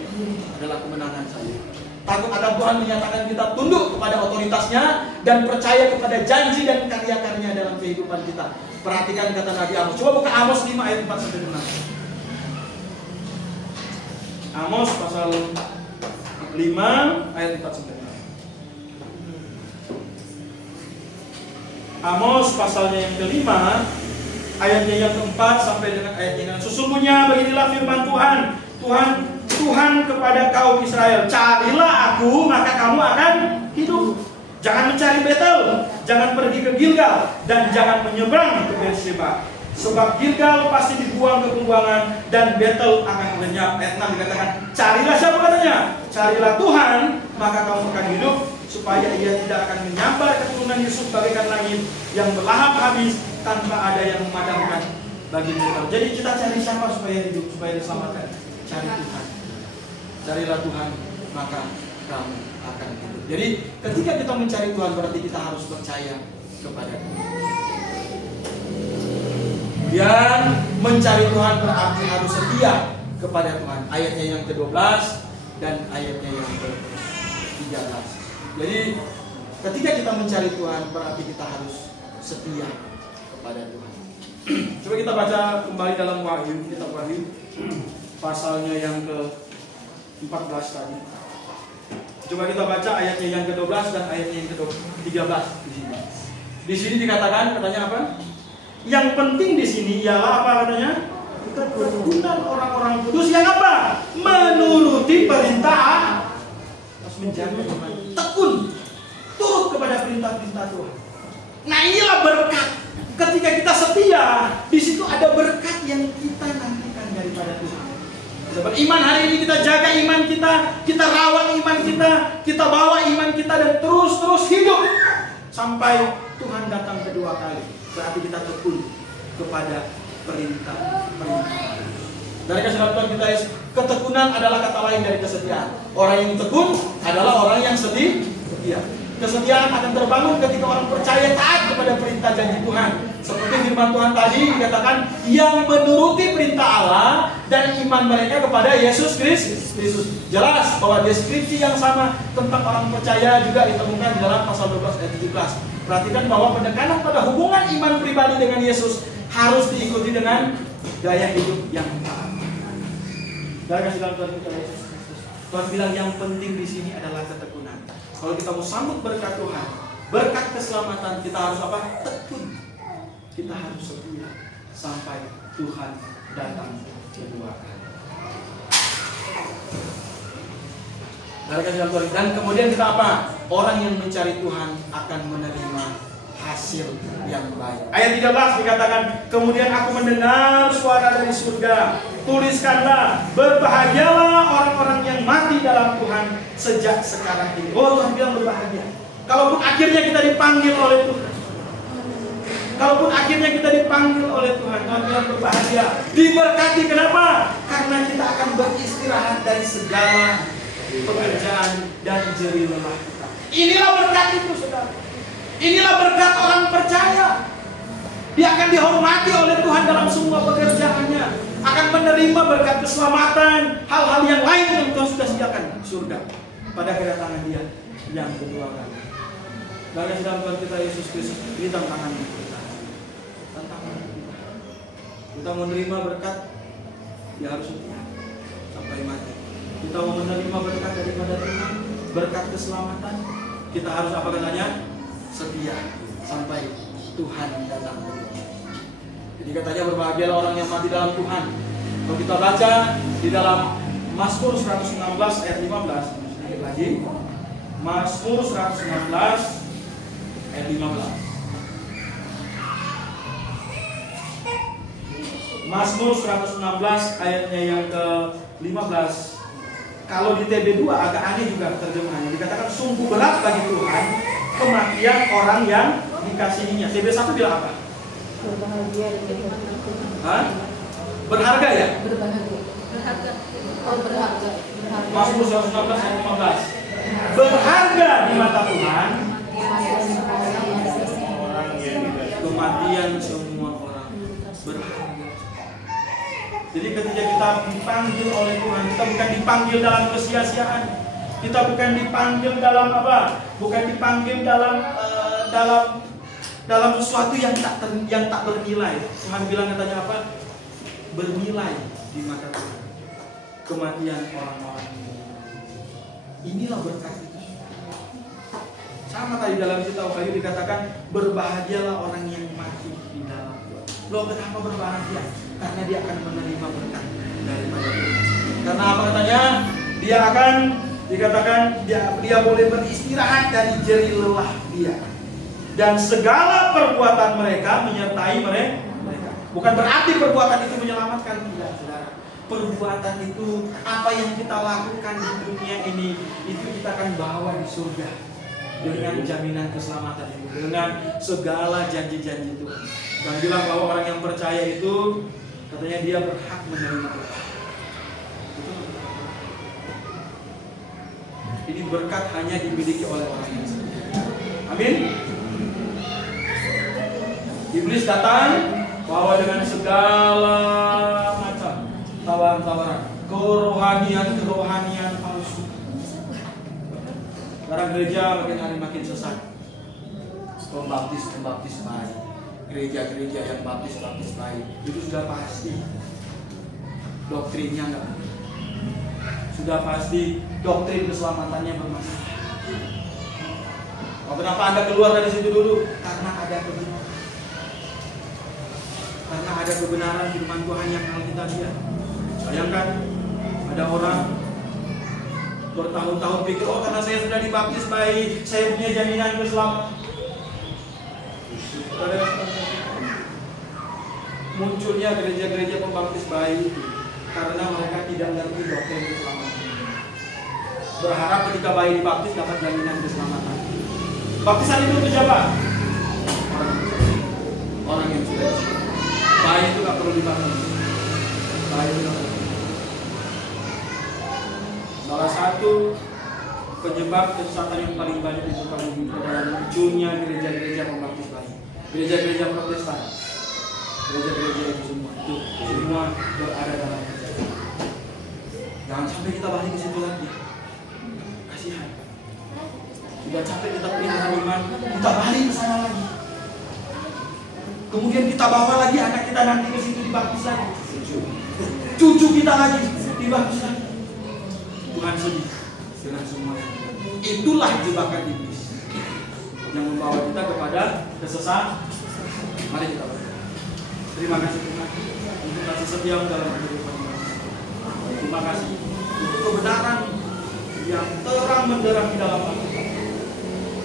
Adalah kemenangan saya. Takut akan Tuhan menyatakan kita tunduk kepada otoritasnya dan percaya kepada janji dan karya-karyanya dalam kehidupan kita. Perhatikan kata Nabi Amos. Coba buka Amos 5 ayat 4-6. Amos pasal 5 ayat 4-6. Amos pasalnya yang kelima, ayatnya yang keempat sampai dengan ayat yang ke-6. Sesungguhnya beginilah firman Tuhan kepada kaum Israel, carilah aku maka kamu akan hidup. Jangan mencari Betel, jangan pergi ke Gilgal, dan jangan menyeberang ke Beersheba. Sebab Gilgal pasti dibuang ke pembuangan dan Betel akan lenyap. Ayat 6 dikatakan, carilah siapa katanya? Carilah Tuhan, maka kamu akan hidup, supaya Ia tidak akan menyambar keturunan Yusuf bagaikan langit yang berlahap habis tanpa ada yang memadamkan bagi Betel. Jadi kita cari siapa supaya hidup, supaya diselamatkan? Cari Tuhan. Carilah Tuhan, maka kamu akan hidup. Jadi ketika kita mencari Tuhan berarti kita harus percaya kepada Tuhan. Kemudian mencari Tuhan berarti harus setia kepada Tuhan. Ayatnya yang ke-12 dan ayatnya yang ke-13. Jadi ketika kita mencari Tuhan berarti kita harus setia kepada Tuhan. Coba kita baca kembali dalam Wahyu, kitab Wahyu pasalnya yang ke-14 tadi. Coba kita baca ayatnya yang ke-12 dan ayatnya yang ke-13 di sini. Di sini dikatakan, katanya apa? Yang penting di sini ialah apa katanya? Ketekunan orang-orang kudus yang apa? Menuruti perintah. Harus menjaga iman. Tekun, turut kepada perintah-perintah Tuhan. Nah inilah berkat. Ketika kita setia, di situ ada berkat yang kita nantikan daripada Tuhan. Beriman hari ini kita jaga iman kita rawat iman kita bawa iman kita dan terus hidup sampai Tuhan datang kedua kali. Berarti kita tekun kepada perintah. Dari kasih Tuhan kita, ketekunan adalah kata lain dari kesetiaan. Orang yang tekun adalah orang yang setia. Kesetiaan akan terbangun ketika orang percaya taat kepada perintah janji Tuhan. Seperti firman Tuhan tadi dikatakan, yang menuruti perintah Allah dan iman mereka kepada Yesus Kristus. Jelas bahwa deskripsi yang sama tentang orang percaya juga ditemukan di dalam pasal 12 ayat 17. Perhatikan bahwa penekanan pada hubungan iman pribadi dengan Yesus harus diikuti dengan gaya hidup yang taat. Dan kasih dalam Tuhan kita Yesus Kristus. Tuhan bilang yang penting di sini adalah ketekunan. Kalau kita mau sambut berkat Tuhan, berkat keselamatan, kita harus apa? Tekun. Kita harus setia sampai Tuhan datang kedua kali. Dan kemudian kita apa? Orang yang mencari Tuhan akan menerima hasil yang baik. Ayat 13 dikatakan, kemudian aku mendengar suara dari surga, tuliskanlah, berbahagialah orang-orang yang mati dalam Tuhan sejak sekarang ini. Oh, Tuhan bilang berbahagia. Kalaupun akhirnya kita dipanggil oleh Tuhan, kalaupun akhirnya kita dipanggil oleh Tuhan, Tuhan bilang berbahagia. Diberkati, kenapa? Karena kita akan beristirahat dari segala pekerjaan dan jerih lelah kita. Inilah berkat itu, saudara. Inilah berkat orang percaya. Dia akan dihormati oleh Tuhan dalam semua pekerjaannya. Akan menerima berkat keselamatan, hal-hal yang lain yang Tuhan sudah sediakan di surga pada kedatangan Dia yang kedua kali. Dan dalam Tuhan kita Yesus Kristus, ini tantangan kita. Tantangan kita. Kita menerima berkat, dia harus setia sampai mati. Kita mau menerima berkat daripada Tuhan, berkat keselamatan, kita harus apa katanya? Setia sampai Tuhan datang. Jadi katanya berbahagialah orang yang mati dalam Tuhan. Kalau kita baca di dalam Mazmur 116 ayat 15, sedikit lagi. Mazmur 116 ayat 15. Mazmur 116 ayatnya yang ke-15. Kalau di TB2 agak aneh juga terjemahannya. Dikatakan sungguh berat bagi Tuhan kematian orang yang dikasihinya. TB1 bilang apa? Berbahagia dan Hah? Berharga ya? berbahagia. Berharga. Oh, berharga. Mazmur 116 ayat 15. Berharga di mata Tuhan kematian semua orang. Berharga. Jadi ketika kita dipanggil oleh Tuhan, kita bukan dipanggil dalam kesia-siaan. Kita bukan dipanggil dalam apa? Bukan dipanggil dalam sesuatu yang tak bernilai. Tuhan bilang katanya apa? Bernilai di mata Tuhan. Kematian orang-orang ini. Inilah berkat itu. Sama tadi dalam kitab Wahyu dikatakan berbahagialah orang yang mati di dalam Tuhan. Loh, kenapa berbahagia? Karena dia akan menerima berkat daripada Tuhan. Karena apa katanya? Dia akan dikatakan dia boleh beristirahat dari jerih lelah dia. Dan segala perbuatan mereka menyertai mereka. Bukan berarti perbuatan itu menyelamatkan, tidak, saudara. Perbuatan itu, apa yang kita lakukan di dunia ini, itu kita akan bawa di surga dengan jaminan keselamatan itu, dengan segala janji-janji Tuhan. Dan bilang bahwa orang yang percaya itu, katanya dia berhak menerima berkat. Ini berkat hanya dimiliki oleh orang yang setia. Amin. Iblis datang bahwa dengan segala macam tawaran-tawaran, kerohanian palsu. Sekarang gereja makin hari makin sesat. Pembaptis baik, gereja-gereja yang baptis baik, itu sudah pasti doktrinnya enggak. Sudah pasti doktrin keselamatannya bermasalah. Kenapa Anda keluar dari situ dulu? Karena ada kebenaran. Karena ada kebenaran firman Tuhan yang kita lihat. Bayangkan ada orang bertahun-tahun pikir, oh karena saya sudah dibaptis baik, saya punya jaminan keselamatan. Munculnya gereja-gereja pembaptis baik karena mereka tidak mengerti doktrin keselamatan. Berharap ketika bayi dibaptis dapat jaminan keselamatan. Baptisan itu untuk siapa? Orang yang sudah diselamatkan. Bayi itu gak perlu dibaptis. Bayi itu gak perlu. Salah satu penyebab kesesatan yang paling banyak di muka bumi adalah munculnya gereja-gereja pembaptis bayi, gereja-gereja Protestan, gereja-gereja itu semua berada dalam kejahatan. Jangan sampai kita balik ke situ lagi. Kasihan. Sudah capek kita pelihara iman, kita balik ke sana lagi. Kemudian kita bawa lagi anak kita nanti ke situ dibaptis lagi. Cucu kita lagi dibaptis lagi. Tuhan sedih dengan semua. Itulah jebakan iblis yang membawa kita kepada kesesatan. Mari kita berdoa. Terima kasih Tuhan untuk kasih setia dalam kehidupan kami. Terima kasih untuk kebenaran yang terang menderang di dalam hati kami.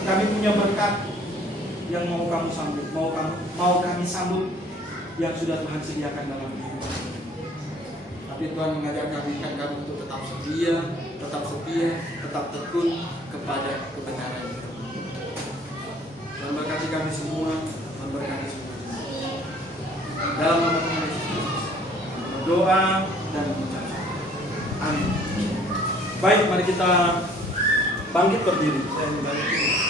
Kami punya berkat yang mau kamu sambut, mau kami sambut yang sudah Tuhan sediakan dalam hidup. Tapi Tuhan mengajarkan kami untuk tetap setia, tetap tekun kepada kebenaran. Tuhan berkati kami semua, Tuhan berkati semua. Dalam nama Tuhan Yesus Kristus, berdoa dan mengucap amin. Baik, mari kita bangkit berdiri. Saya bangkit.